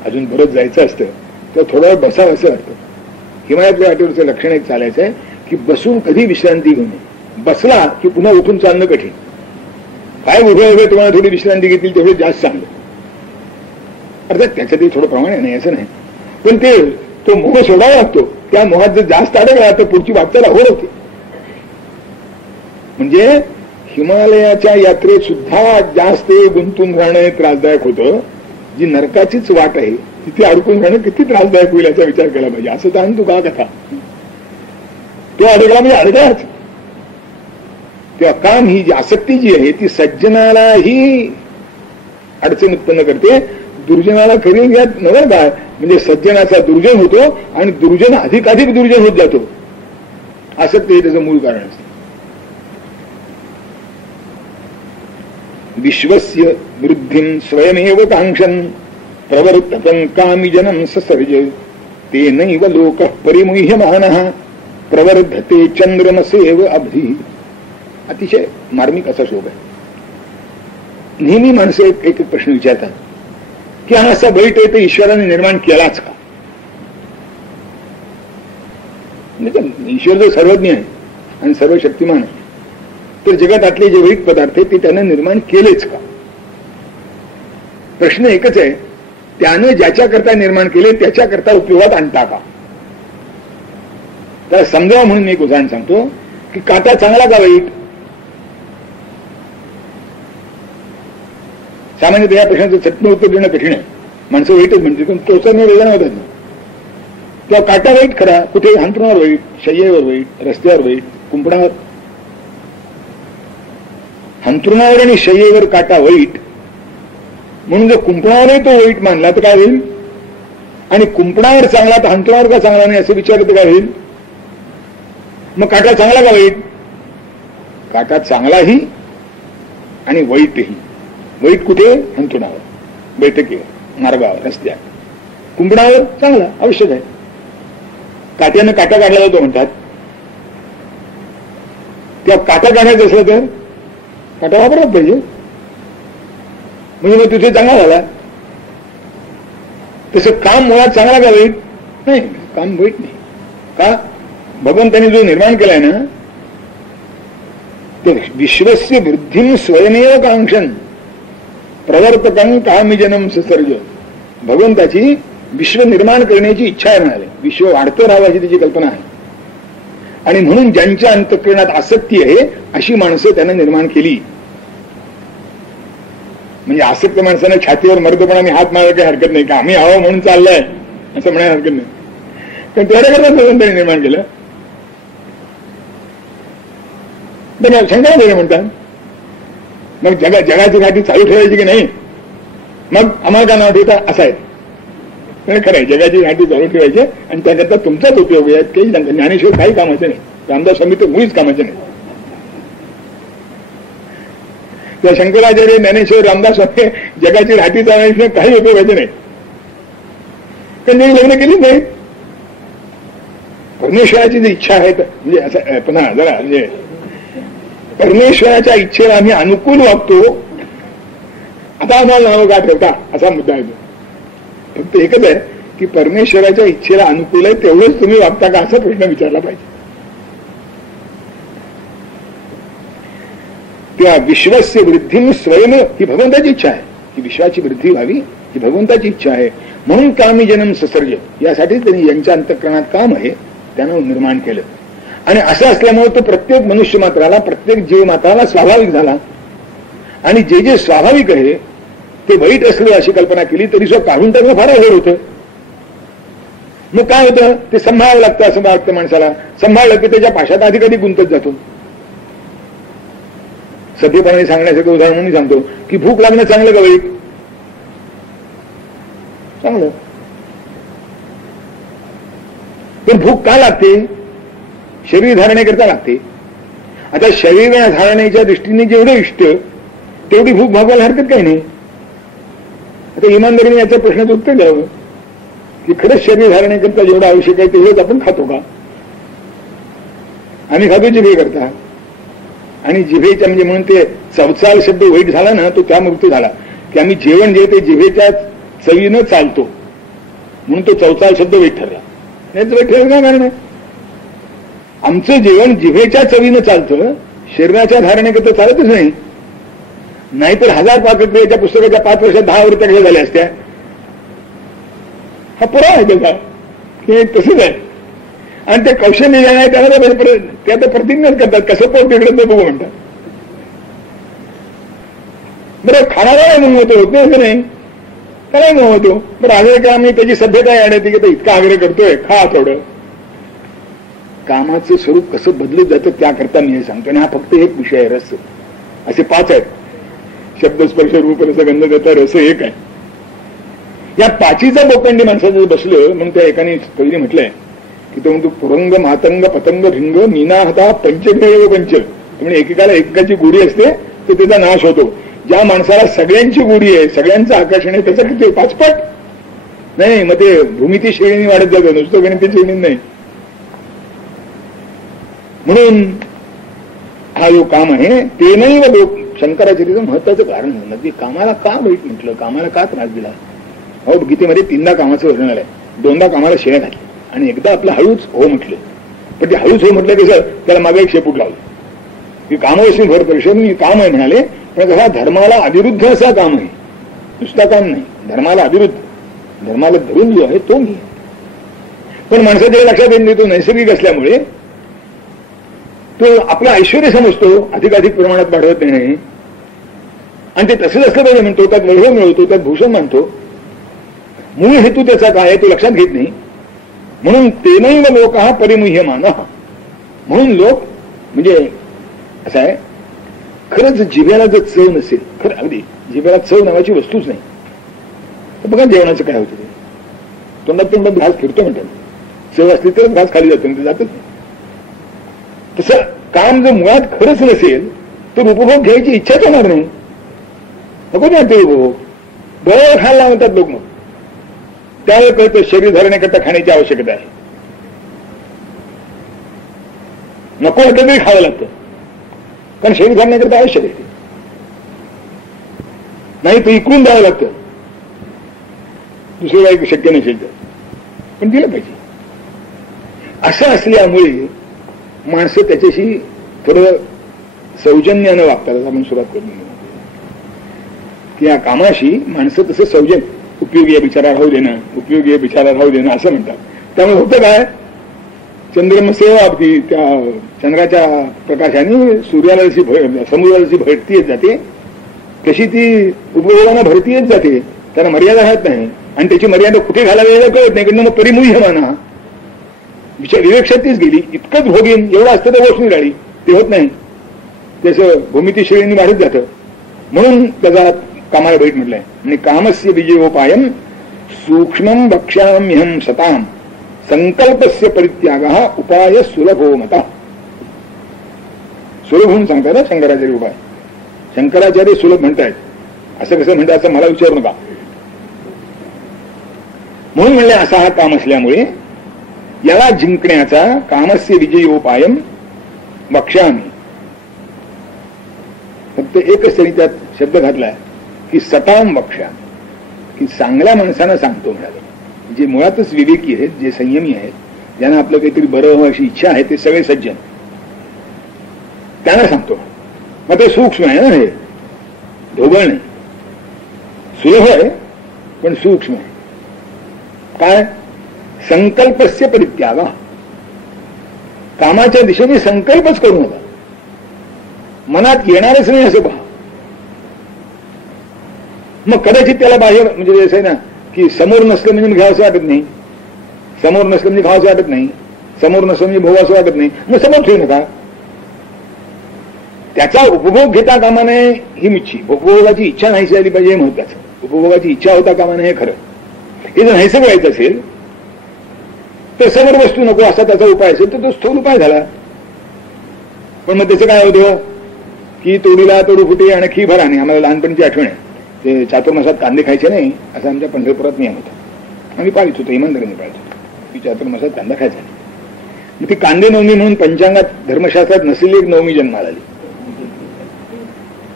अजून बरंच जायचं असतं, तर थोडा वेळ बसावं असं वाटतं. हिमालयातल्या वाटेवरचं लक्षण एक चालायचं आहे की बसून कधी विश्रांती घेऊ नये. बसला की पुन्हा उठून चालणं कठीण. काय उभे तुम्हाला थोडी विश्रांती घेतील तेवढे जास्त चांगलं. अर्थात त्याच्यातही थोडं प्रमाण आहे, नाही असं नाही, पण ते तो मोह सोडावा लागतो. त्या मोहात जर जास्त अडकला तर पुढची वाटचाल अवघड होते. म्हणजे हिमालयाच्या यात्रेत सुद्धा जास्त गुंतून राहणं त्रासदायक होतं. जी नरकाचीच वाट आहे तिथे अडकून राहणं किती त्रासदायक होईल याचा विचार केला पाहिजे. असं तर तू का कथा तो अडकला म्हणजे अडकलाच. तेव्हा काम ही जी आसक्ती जी आहे ती सज्जनालाही अडचण उत्पन्न करते, दुर्जनाला खरी यात नव्हे काय म्हणजे सज्जनाचा दुर्जन होतो आणि दुर्जन अधिकाधिक दुर्जन होत जातो. आसक्ती हे त्याचं मूळ कारण असतं. विश्वस्य वृद्धिं स्वयमेव कांक्षन् प्रवर्ततं कामिजनं ससर्ज तेनैव लोकः परिमुह्यमानः प्रवर्धते चंद्रमसेव अब्धी. अतिशय मार्मिक असा श्लोक आहे. नेहमी माणसं एक एक प्रश्न विचारतात की हा असा बैठ आहे तर ईश्वराने निर्माण केलाच का? म्हणजे ईश्वर जो सर्वज्ञ आहे आणि सर्व शक्तिमान आहे तर जगातातले जे वाईट पदार्थ आहेत ते त्यानं निर्माण केलेच का? प्रश्न एकच आहे, त्यानं ज्याच्याकरता निर्माण केले त्याच्याकरता उपयोगात आणता का? त्याला समजावं म्हणून मी एक उदाहरण सांगतो की काटा चांगला का वाईट? सामान्यतः या प्रश्नाचं चटणं उत्तर देणं कठीण आहे. माणसं वाईटच म्हणते पण टोचाने वेदना होतात ना. किंवा काटा वाईट खरा, कुठे अंतरुणावर वाईट, शय्येवर वाईट, रस्त्यावर वाईट, कुंपणावर. अंतरुणावर आणि शय्येवर काटा वाईट म्हणून जर कुंपणावरही तो वाईट मानला तर काय होईल? आणि कुंपणावर चांगला तर अंतरुणावर का चांगला नाही असं विचारलं तर काय होईल? मग काटा चांगला का वाईट? काटा चांगलाही आणि वाईटही. वाईट कुठे? अंतरुणावर, बैठकीवर, मार्गावर, रस्त्यावर. कुंपणावर चांगला आवश्यक आहे. काट्यानं काटा काढला जातो म्हणतात. तेव्हा काटा काढायचं असलं तर काटा वापरलाच पाहिजे. म्हणजे मग तिथे चांगला झाला. तसं काम मुळात चांगला का वाईट? नाही, काम वाईट नाही. का? भगवंतांनी जो निर्माण केलाय ना तो विश्वस्य वृद्धिं स्वयमेव कांक्षन् प्रवर्तकं कामिजनं ससर्ज. भगवंताची विश्व निर्माण करण्याची इच्छा आहे म्हणाले. विश्व वाढतं राहावं अशी त्याची कल्पना आहे आणि म्हणून ज्यांच्या अंतःकरणात आसक्ती आहे अशी माणसं त्यानं निर्माण केली. म्हणजे आसक्त माणसानं छातीवर मर्दपणाने हात मारायला काही हरकत नाही का आम्ही हवं म्हणून चाललंय असं म्हणायला हरकत नाही. पण त्याच्याकरता भगवंताने निर्माण केलं. शंकराचार्य म्हणतात मग जगाची घाटी चालू ठेवायची की नाही? मग आम्हाला का नाव ठेवता? असं आहे. खरं आहे, जगाची घाटी चालू ठेवायची आणि त्याकरता तुमचाच उपयोग आहे. काही ज्ञानेश्वर काही कामाचे नाही, रामदास स्वामी तर मुळीच कामाचे नाही. त्या शंकराचार्य, ज्ञानेश्वर, रामदास स्वामी जगाची घाटी चालवण्याशिवाय काही उपयोगाचे नाही. त्यांनी लग्न केली नाही. परमेश्वराची जी इच्छा आहे म्हणजे असं पुन्हा जरा म्हणजे परमेश्वराच्या इच्छेला आम्ही अनुकूल वागतो. आता आम्हाला नाव का ठेवता असा मुद्दा आहे. फक्त एकच आहे की परमेश्वराच्या इच्छेला अनुकूल आहे तेवढंच तुम्ही वागता का असा प्रश्न विचारला पाहिजे. त्या विश्वस्य वृद्धी स्वयं ही भगवंताची इच्छा आहे की विश्वाची वृद्धी व्हावी ही भगवंताची इच्छा आहे. म्हणून कामी जन्म ससर्ज यासाठीच त्यांनी यांच्या अंतःकरणात काम आहे त्यानं निर्माण केलं. आणि असं असल्यामुळे तो प्रत्येक मनुष्य मात्राला, प्रत्येक जीव मात्राला स्वाभाविक झाला. आणि जे जे स्वाभाविक आहे ते वाईट असलं अशी कल्पना केली तरी सुद्धा काढून टाकणं फार अवघड होतं. मग काय होतं? ते सांभाळावं लागतं असं वाटतं माणसाला. सांभाळलं की त्याच्या पाशात अधिक अधिक गुंतत जातो. सभ्यपणाने सांगण्यासारखं उदाहरण म्हणून सांगतो की भूक लागणं चांगलं का वाईट? चांगलं. पण भूक का लागते? शरीर धारणेकरता लागते. आता शरीर धारणेच्या दृष्टीने जेवढं इष्ट तेवढी भूक भागवायला हरकत काही नाही. आता इमानदारीने याच्या प्रश्नाचं उत्तर द्यावं की खरंच शरीर धारणेकरता जेवढं आवश्यक आहे तेवढंच आपण खातो का? आम्ही खातो जिभे करता. आणि जिभेच्या म्हणजे म्हणून ते चवचाल शब्द वाईट झाला ना तो त्या मुक्त झाला की आम्ही जेवण जे ते जिभेच्या चवीनं चालतो म्हणून तो चवचाल शब्द वाईट ठरला. हेच वाईट ठरलं काय कारण आहे? आमचं जेवण जिभेच्या चवीनं चालतं, शरीराच्या धारणेकरता चालतच नाही. नाहीतर 1000 पाकक्रियेच्या पुस्तकाच्या 5 वर्षात 10 आवृत्त्या झाल्या असत्या. हा पुरावा आहे त्याचा की तसंच आहे. आणि ते कौशल्य जे आहे त्याला त्या तर प्रतिज्ञाच करतात कसं पोट बिघडत नाही बघू म्हणतात. बरं खाणारा म्हणून होत नाही असं नाही. त्यालाही मोह होतो. बरं आग्रह करा, मी त्याची सभ्यता येण्याची की इतका आग्रह करतोय, खा थोडं. कामाचं स्वरूप कसं बदलत जातं त्याकरता मी हे सांगतो. आणि हा फक्त एक विषय आहे, रस. असे 5 आहेत: शब्द, स्पर्श, रूप, रस, गंध, गंध, रस एक आहे. या 5चा बोकंडी माणसाचं बसलं म्हणून त्या एकाने कवीने म्हटलंय की तो म्हणतो, पुरंग, मातंग, पतंग, भिंग, मीनाहता, पंचमेव पंच. म्हणजे एकेकाला एकेकाची गोडी असते तर त्याचा नाश होतो. ज्या माणसाला सगळ्यांची गोडी आहे, सगळ्यांचं आकर्षण आहे, त्याचं किती 5 पट नाही. मग ते भूमिती श्रेणी वाढत जातं, नुसतं गणिती श्रेणी नाही. म्हणून हा जो काम आहे ते नाही व शंकराचार्याचं महत्वाचं कारण म्हणलं की कामाला का वाईट म्हटलं, कामाला का त्रास दिला. अहो गीतेमध्ये 3दा कामाचं वर्णन आलंय. 2दा कामाला शेळ्या घातल्या आणि एकदा आपलं हळूच हो म्हटलं. पण ते हळूच हो म्हटलं कसं, त्याला मागे एक शेपूट लावलं की कामवशी भर परिषद काम आहे म्हणाले. पण हा धर्माला अविरुद्ध असा काम आहे, नुसता काम नाही, धर्माला अविरुद्ध. धर्माला धरून जो आहे तो मी. पण माणसाच्या लक्षात येत नाही, तो नैसर्गिक असल्यामुळे तो आपलं ऐश्वर समजतो, अधिकाधिक प्रमाणात वाढवत नाही. आणि ते तसंच असलं पाहिजे म्हणतो, त्यात वैभव मिळवतो, त्यात भूषण मानतो. मूळ हेतू त्याचा काय आहे तो लक्षात घेत नाही. म्हणून तेनैव लोक हा परिमुह्यमान. म्हणून लोक म्हणजे असं आहे, खरंच जिभेला जर चव नसेल, खरं अगदी जिभेला चव नावाची वस्तूच नाही तर बघा जेवणाचं काय होतं. तोंडात घास फिरतो म्हणतात, चव असली तर घास खाली जातो, ते जातच नाही. तसं काम जर मुळात खरंच नसेल तर उपभोग घ्यायची इच्छाच होणार नाही. नको ना ते उपभोग, बळ खायला म्हणतात लोक. मग त्यावेळेस कळतं शरीर धरण्याकरता खाण्याची आवश्यकता आहे. नको वाटलं तरी खावं लागतं, कारण शरीर धरण्याकरता आवश्यक आहे. नाही तर इकडून द्यावं लागतं, दुसरं काही शक्य नसेल तर, पण दिलं पाहिजे. असं असल्यामुळे माणसं त्याच्याशी थोडं सौजन्यानं वागतात. आपण सुरुवात करून की या कामाशी माणसं तसं सौजन्य, उपयोगी आहे बिचारा राहू देणं, उपयोगी आहे बिचारा राहू देणं असं म्हणतात. त्यामुळे होतं काय, चंद्रमसेवा अगदी त्या चंद्राच्या प्रकाशाने सूर्याला जशी समुद्राला जशी भरती येत जाते तशी ती उपभोगांना भरती येत जाते. त्याला मर्यादा राहत नाही. आणि त्याची मर्यादा कुठे घालावी याला कळत नाही. कारण मग परिमुह्यमाना विवेकशक्तीच गेली. इतकंच भोगीन एवढं असतं तर वस्तू राहिली, ते होत नाही. त्याचं भूमिती श्रेणी वाढत जातं. म्हणून त्याचा कामाला भेट म्हटलंय. आणि कामस्य विजयोपायम सूक्ष्मं वक्ष्याम्यहं सताम संकल्पस्य परित्याग उपाय सुलभो मता. सुलभ म्हणून सांगतात ना शंकराचार्य उपाय. शंकराचार्य सुलभ म्हणतायत. असं कसं म्हणतात असं मला विचारू नका. म्हणून म्हणले असा हा काम असल्यामुळे याला जिंकण्याचा कामस्य विजयोपायम वक्ष्यामी. फक्त एकच तरी त्यात शब्द घातलाय की सताम वक्ष्यामी, की चांगल्या माणसांना सांगतो म्हणाले. जे मुळातच विवेकी आहेत, जे संयमी आहेत, ज्यांना आपलं काहीतरी बरं व्हावं अशी इच्छा आहे, ते सगळे सज्जन, त्यांना सांगतो. मग ते सूक्ष्म आहे ना, हे ढोबळ नाही. सुलभ आहे पण सूक्ष्म आहे. काय, संकल्पस्य परित्याग. कामाच्या दिशेने संकल्पच करू नका. मनात येणारच नाही असं पहा. मग कदाचित त्याला बाहेर म्हणजे असं आहे ना की समोर नसलं म्हणजे घ्यावंसं वाटत नाही, समोर नसलं म्हणजे खावंसं वाटत नाही, समोर नसलं म्हणजे भोगावंसं वाटत नाही. मग समोर ठेवू नका. त्याचा उपभोग घेता कामा नये ही मिच्छी. उपभोगाची इच्छा नाही झाली पाहिजे हे महत्वाचं. उपभोगाची इच्छा होता कामा नये हे खरं. हे जर नाहीसं व्हायचं असेल तर समोर वस्तू नको असा त्याचा उपाय असेल तर तो स्थूल उपाय झाला. पण मग त्याचं काय होतं की तोडीला तोडू फुटे आणि खी भराने. आम्हाला लहानपणीची आठवण आहे. ते चातुर्मासात कांदे खायचे नाही असं आमच्या पंढरपुरात नियम होता. आम्ही पाळीत होतो, इमानदारीने पाळत होतो की चातुर्मासात कांदा खायचा नाही. मग ती कांदे नवमी म्हणून पंचांगात धर्मशास्त्रात नसलेली एक नवमी जन्माला आली.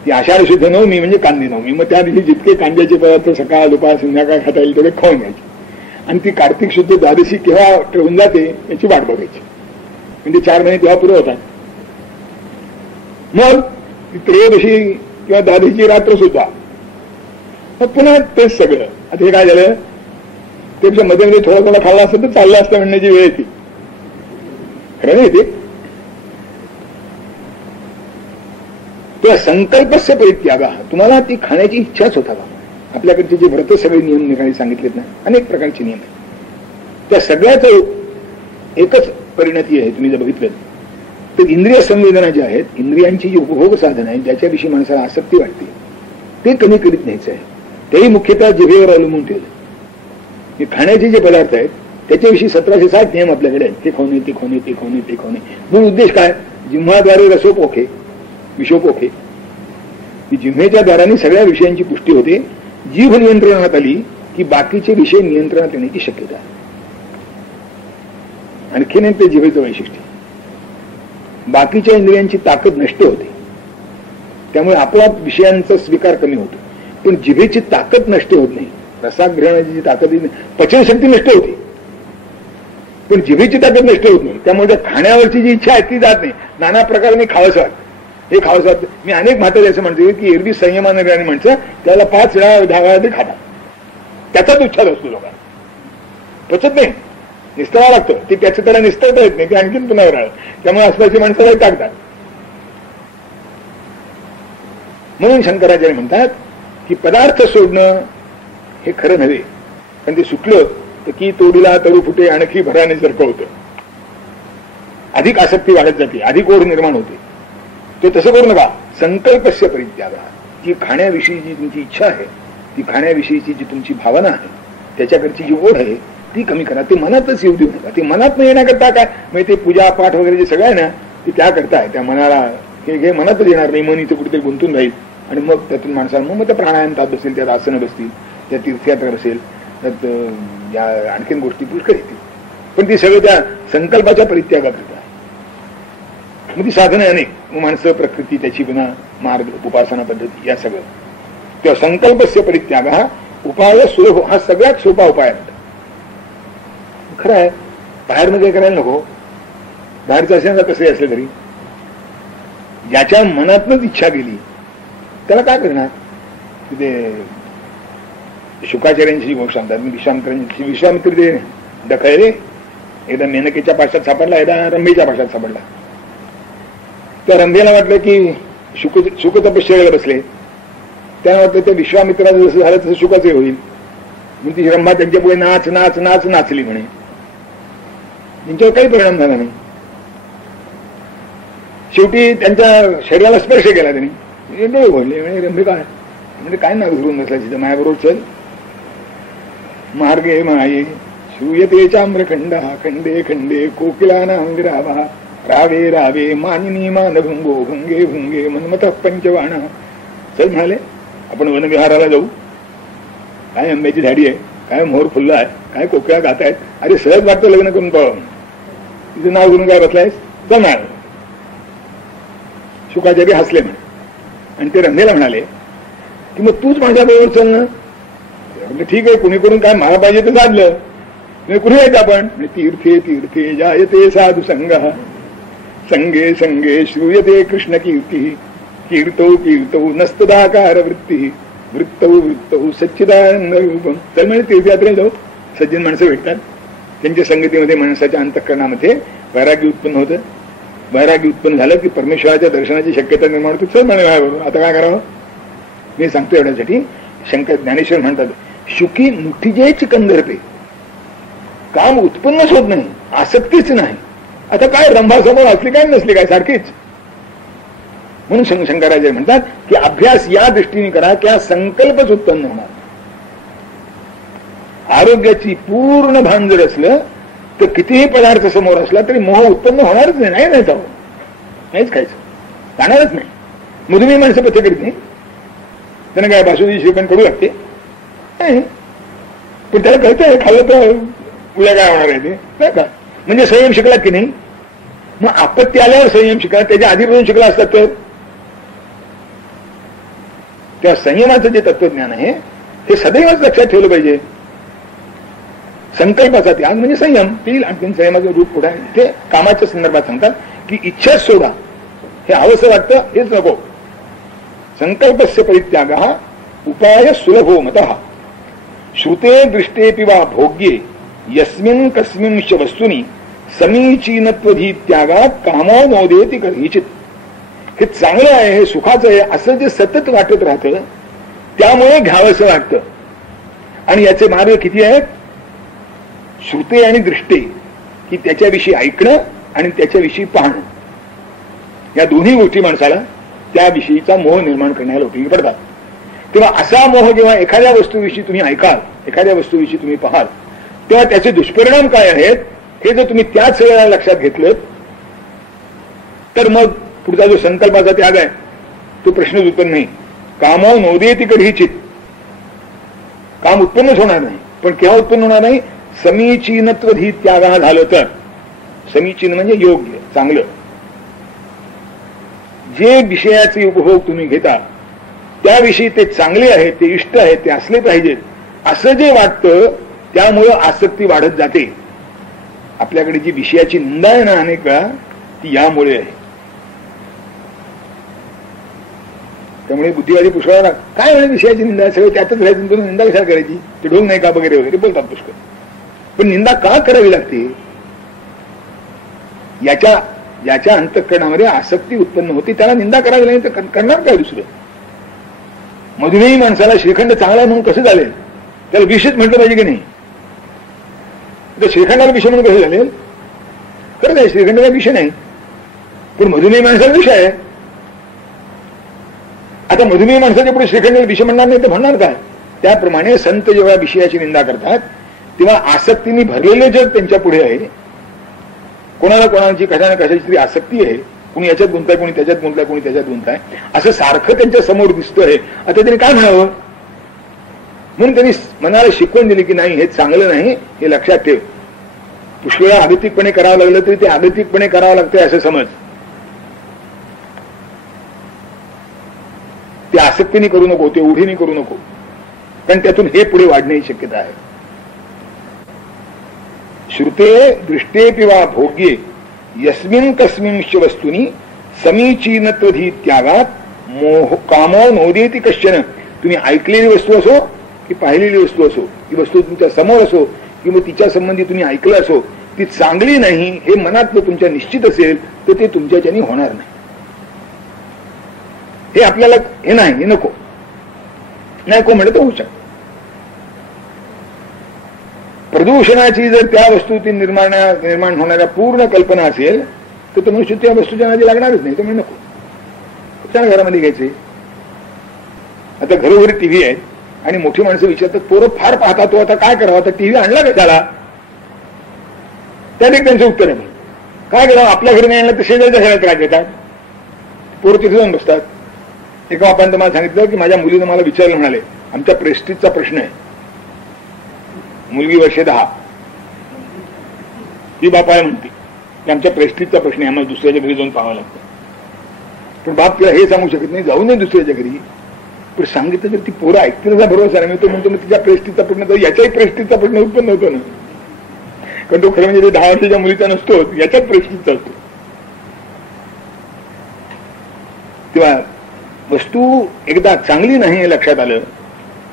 ती आषाढ शुद्ध नवमी म्हणजे कांदे नवमी. मग त्या दिवशी जितके कांद्याचे पदार्थ सकाळ दुपार संध्याकाळ खाता येईल तेवढे खाऊन घ्यायचे. आणि ती कार्तिक शुद्ध द्वादशी केव्हा ठेवून जाते याची वाट बघायची. म्हणजे 4 महिने तेव्हा पुरे होतात. मग त्रयोदशी किंवा द्वादशीची रात्र सुद्धा. मग पुन्हा तेच सगळं. आता हे काय झालं, त्याच्या मध्ये मध्ये थोडा थोडा खाल्ला असतं तर चाललं असतं म्हणण्याची वेळ येते. खरं नाही ते. त्या संकल्पस्य परित्याग. तुम्हाला ती खाण्याची इच्छाच होता का, आपल्याकडचे जे व्रत सगळे नियम निघाले सांगितलेत ना, अनेक प्रकारचे नियम आहेत, त्या सगळ्याच एकच परिणती आहे. तुम्ही जर बघितलं तर इंद्रिय संवेदना ज्या आहेत, इंद्रियांची जी उपभोग साधन आहे, ज्याच्याविषयी माणसाला आसक्ती वाटते, ते कमी करीत न्यायचं आहे. तेही मुख्यतः जिभेवर अवलंबून ठेवलं. खाण्याचे जे पदार्थ आहेत त्याच्याविषयी 1760 नियम आपल्याकडे आहेत. ते खाऊ नये, ते खाऊ नये, ते खाऊ नये, ते खाऊ नये. मूळ उद्देश काय? जिव्हाद्वारे रसोपोखे विषोपोखे. जिव्हेच्या द्वाराने सगळ्या विषयांची पुष्टी होते. जीभ नियंत्रणात आली की बाकीचे विषय नियंत्रणात येण्याची शक्यता आहे. आणखीन ते जिभेचं वैशिष्ट्य, बाकीच्या इंद्रियांची ताकद नष्ट होते, त्यामुळे आपोआप विषयांचा स्वीकार कमी होतो. पण जिभेची ताकद नष्ट होत नाही. रसाग्रहणाची जी ताकद, पचनशक्ती नष्ट होते, पण जिभेची ताकद नष्ट होत नाही. त्यामुळे खाण्यावरची जी इच्छा आहे ती जात नाही. नाना प्रकाराने खावंसं वाटतं, हे खावंसं वाटतं. मी अनेक म्हातारे असं म्हणतो की एरवी संयमाने राहणे माणसं त्याला 5 वेळा 10 वेळा ते खातात, त्याचाच उच्छाद असतो लोकांना. पचत नाही, निस्तरावं लागतं. ते त्याचं त्याला निस्तरता येत नाही, ते आणखीन पुन्हा राहत. त्यामुळे आसपासची माणसाला टाकतात. म्हणून शंकराचार्य म्हणतात की पदार्थ सोडणं हे खरं नव्हे, पण ते सुटलं तर की तोडीला तरू फुटे आणखी भराने सारखं होतं. अधिक आसक्ती वाढत जाते, अधिक ओढ निर्माण होते. ते तसं करू नका. संकल्पस्य परित्याग. जी खाण्याविषयीची तुमची इच्छा आहे, ती खाण्याविषयीची जी तुमची भावना आहे, त्याच्याकडची जी ओढ आहे ती कमी करा. ते मनातच येऊ देऊ नका. ते मनात न येण्याकरता काय म्हणजे ते पूजा पाठ वगैरे जे सगळं आहे ना, ते त्या करताय. त्या मनाला हे मनातच येणार नाही. मन इथं कुठेतरी गुंतून राहील आणि मग त्यातून माणसाला मग त्या प्राणायामात बसेल, त्यात आसनं बसतील, त्या तीर्थयात्रा असेल, त्यात या आणखीन गोष्टी पुष्कळ येतील. पण ती सगळं त्या संकल्पाच्या परित्यागाकरिता आहे. मग ती साधनं अनेक, माणसं, प्रकृती, त्याची पुन्हा मार्ग, उपासना पद्धती, या सगळं. तेव्हा संकल्पस्य परित्याग हा उपाय सुलभ, हा सगळ्यात सोपा उपाय आहे. खरं आहे, बाहेरनं काही करायला नको. बाहेरचं असेल कसंही असलं तरी ज्याच्या मनातनच इच्छा गेली त्याला काय करणार? ते शुकाचार्यांची गोष्ट सांगतात, विश्वामित्र ते डखळे, एकदा मेनकेच्या पाशात सापडला, एकदा रंभेच्या पाशात सापडला. त्या रंभेला वाटलं की शुक तपश्चर्याला बसले, त्याला वाटलं त्या विश्वामित्राचं जसं झालं तसं शुकाचे होईल. मग ती रंभा त्यांच्या पुढे नाच नाच नाच नाचली म्हणे. त्यांच्यावर काही परिणाम झाला नाही. शेवटी त्यांच्या शरीराला स्पर्श केला त्यांनी, डोळे घोडले. म्हणजे रंभे काय म्हणजे काय नाव घुरून बसला तिथं, मायाबरोबर चल. मार्गे माये श्रूयते चाम्रखंड खंडे खंडे कोकिला नाम विरावा रावे रावे मानिनी मानभंगो भंगे भुंगे मनमत पंचवाणा. चल म्हणाले, आपण वनविहाराला जाऊ. काय आंब्याची झाडी आहे, काय मोर फुलला आहे, काय कोकिळा गात आहेत. अरे सहज वाटतं लग्न करून पाहून, तिचं नाव घेऊन काय बसलायस, चल म्हणाले. शुकाचार्य हसले म्हणे आणि ते रंभेला म्हणाले की मग तूच माझ्याबरोबर चल ना. म्हणजे ठीक आहे, कुणीकडून काय मला पाहिजे तर साधलं, कुठे यायचं आपण. तीर्थे तीर्थे जायते साधू संग संगे संगे श्रूयते कृष्ण कीर्ती कीर्तौ कीर्तौ नस्तदाकार वृत्ती वृत्तौ वृत्तौ सच्चिदानंद रूपम. तर म्हणजे तीर्थयात्रेला जाऊ, सज्जन माणसं भेटतात, त्यांच्या संगतीमध्ये माणसाच्या अंतःकरणामध्ये वैराग्य उत्पन्न होतं. वैराग्य उत्पन्न झालं की परमेश्वराच्या दर्शनाची शक्यता निर्माण होते. चल म्हणे आता काय करावं. मी सांगतो एवढ्यासाठी, शंकर ज्ञानेश्वर म्हणतात, शुकी मुठीजे चिकंदरपे, काम उत्पन्नच होत नाही, आसक्तीच नाही. आता काय रंभासमोर असली काय नसली काय सारखीच. म्हणून शंकराचार्य म्हणतात की अभ्यास या दृष्टीने करा की हा संकल्पच उत्पन्न होणार. आरोग्याची पूर्ण भान जर असलं तर कितीही पदार्थ समोर असला तरी मोह उत्पन्न होणारच नाही. नाही जावं, नाहीच खायचं, जाणारच नाही. मधुमेही माणसं पथ्य करीत नाही, त्यांना काय बासुंदी श्रीखंड करू लागते, पण त्याला कळतंय खाल्लं तर उद्या काय होणार आहे ते, नाही का. म्हणजे संयम शिकलात की नाही. मग आपत्ती आल्यावर संयम शिकला, त्याच्या आधीपासून शिकला असतात तर. त्या संयमाचं जे तत्वज्ञान आहे ते सदैवच लक्षात ठेवलं पाहिजे. संकल्पाचा त्याग म्हणजे संयम. ती आणखी संयमाचं रूप पुढे आहे. ते कामाच्या संदर्भात सांगतात की इच्छाच सोडा, हे हवंसं वाटतं हेच नको. संकल्पस्य परित्याग उपाय सुलभो मतः श्रुते दृष्टेपि वा भोग्ये यस्मिन् कस्मिंश्च वस्तुनी समीचीनत्वधी त्यागात कामो नोदेति कधीचित. हे चांगलं आहे, हे सुखाचं आहे असं जे सतत वाटत राहतं त्यामुळे घ्यावंसं वाटतं. आणि याचे मार्ग किती आहेत? श्रुते आणि दृष्टे, की त्याच्याविषयी ऐकणं आणि त्याच्याविषयी पाहणं. या दोन्ही गोष्टी माणसाला त्याविषयीचा मोह निर्माण करण्याला उपयोगी पडतात. तेव्हा असा मोह जेव्हा एखाद्या वस्तूविषयी तुम्ही ऐकाल, एखाद्या वस्तूविषयी तुम्ही पाहाल, तेव्हा त्याचे दुष्परिणाम काय आहेत हे जर तुम्ही त्याच वेळेला लक्षात घेतलं तर मग पुढचा जो संकल्पाचा त्याग आहे तो प्रश्नच उत्पन्न नाही. कामो नोदेती कधीचित, काम उत्पन्नच होणार नाही. पण केव्हा उत्पन्न होणार नाही? समीचीनत्वधी त्यागा झालं तर. समीचीन म्हणजे योग्य, चांगलं. जे विषयाचे उपभोग तुम्ही घेता त्याविषयी ते चांगले आहेत, ते इष्ट आहेत, ते असले पाहिजेत असं जे वाटतं, त्यामुळं आसक्ती वाढत जाते. आपल्याकडे जी विषयाची निंदा आहे ना अनेक वेळा, ती यामुळे आहे. त्यामुळे बुद्धिवादी पुष्कळ काय म्हणे विषयाची निंदा, सगळं त्यातच राहायचं, निंदा कशाला करायची, ते ढोंग नाही का वगैरे वगैरे बोलतात पुष्कळ. पण निंदा का करावी लागते? याच्या अंतःकरणामध्ये आसक्ती उत्पन्न होते, त्याला निंदा करावी नाही तर करणार काय दुसरं? मधुमेही माणसाला श्रीखंड चांगला म्हणून कसं झाले? त्याला विषच म्हटलं पाहिजे की नाही? तर श्रीखंडाला विषय म्हणून कसं झाले? खरंच आहे, श्रीखंडाला विषय नाही, पण मधुमेही माणसाला विषय आहे. आता मधुमेही माणसाच्या पुढे श्रीखंडाला विषय म्हणणार नाही तर म्हणणार काय? त्याप्रमाणे संत जेव्हा विषयाची निंदा करतात तेव्हा आसक्तीने भरलेले जग त्यांच्या पुढे आहे. कोणाला कोणाची कशाने कशाची तरी आसक्ती आहे. कोणी याच्यात गुंताय, कोणी त्याच्यात गुंतलाय, कोणी त्याच्यात गुंताय, असं सारखं त्यांच्या समोर दिसतंय. आता त्यांनी काय म्हणावं? म्हणून त्यांनी मनाला शिकवण दिली की नाही, हे चांगलं नाही, हे लक्षात ठेव. पुष्कळ आगतिकपणे करावं लागलं तरी ते आगतिकपणे करावं लागतंय असं समज. ते आसक्तीने करू नको, ते उढीने करू नको, कारण त्यातून हे पुढे वाढण्याची शक्यता आहे. श्रुते दृष्टे किंवा भोग्ये यस्मिन कस्मिंश्च वस्तुनी समीचीनत्वधी त्यागात मोह कामो नोदेती कश्चन. तुम्ही ऐकलेली वस्तू असो की पाहिलेली वस्तू असो, ती वस्तू तुमच्या समोर असो किंवा तिच्या संबंधी तुम्ही ऐकलं असो, ती चांगली नाही हे मनातलं तुमच्या निश्चित असेल तर ते तुमच्याच्यानी होणार नाही. हे आपल्याला हे नाही, हे नको नको म्हणत होऊ शकत. प्रदूषणाची जर त्या वस्तूची निर्माण होणाऱ्या पूर्ण कल्पना असेल तर तो मनुष्य त्या वस्तूच्या नादी लागणारच नाही. तर म्हणजे नको, त्या घरामध्ये घ्यायचे. आता घरोघरी टीव्ही आहे आणि मोठी माणसं विचारतात, पोरं फार पाहतात, तो आता काय करावं? आता टीव्ही आणला का त्याला? त्यात एक त्यांचं उत्तर आहे, काय करावं? आपल्या घरी नाही आणलं तर शेजारच्या घरात राहत येतात, पोरं तिथे जाऊन बसतात. एका बापाने मला सांगितलं की माझ्या मुलीनं मला विचारलं, म्हणाले आमच्या प्रेस्टिजचा प्रश्न आहे. मुलगी वर्षे 10, ती बापाला म्हणते की आमच्या प्रेस्टिजचा प्रश्न आहे, आम्हाला दुसऱ्याच्या घरी जाऊन पाहावं लागतं. पण बाप तिला हे सांगू शकत नाही, जाऊ नये दुसऱ्याच्या घरी. पण सांगितलं तर ती पोरं ऐकतील असा भरोसा नाही. तो म्हणतो तिच्या प्रेस्टिजचा प्रश्न, तर याच्याही प्रेस्टिजचा प्रश्न उत्पन्न होतो ना. कारण तो खरं म्हणजे 10 वर्षाच्या मुलीचा नसतो, याच्यात प्रेस्टिजचा असतो. तेव्हा वस्तू एकदा चांगली नाही हे लक्षात आलं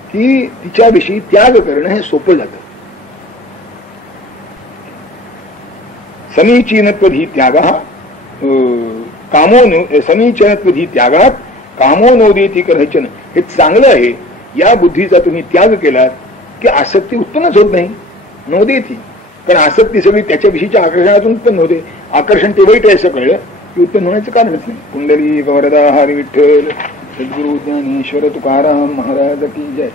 की तिच्याविषयी त्याग करणं हे सोपं जातं. समीचीनत्वधी त्यागा समीचीनत्वधी त्यागात कामो नोदेती करचन. हे चांगलं आहे. या बुद्धीचा तुम्ही त्याग केलात की आसक्ती उत्पन्नच होत नाही. नोदेती, कारण आसक्ती सगळी त्याच्याविषयीच्या आकर्षणातून उत्पन्न होते. आकर्षण ते वाईट आहे असं कळलं की उत्पन्न होण्याचं कारणच नाही. कुंडली वरदा हरी विठ्ठल सद्गुरु ज्ञानेश्वर तुकाराम महाराज की जय.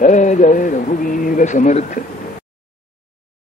जय जय रघुवीर समर्थ.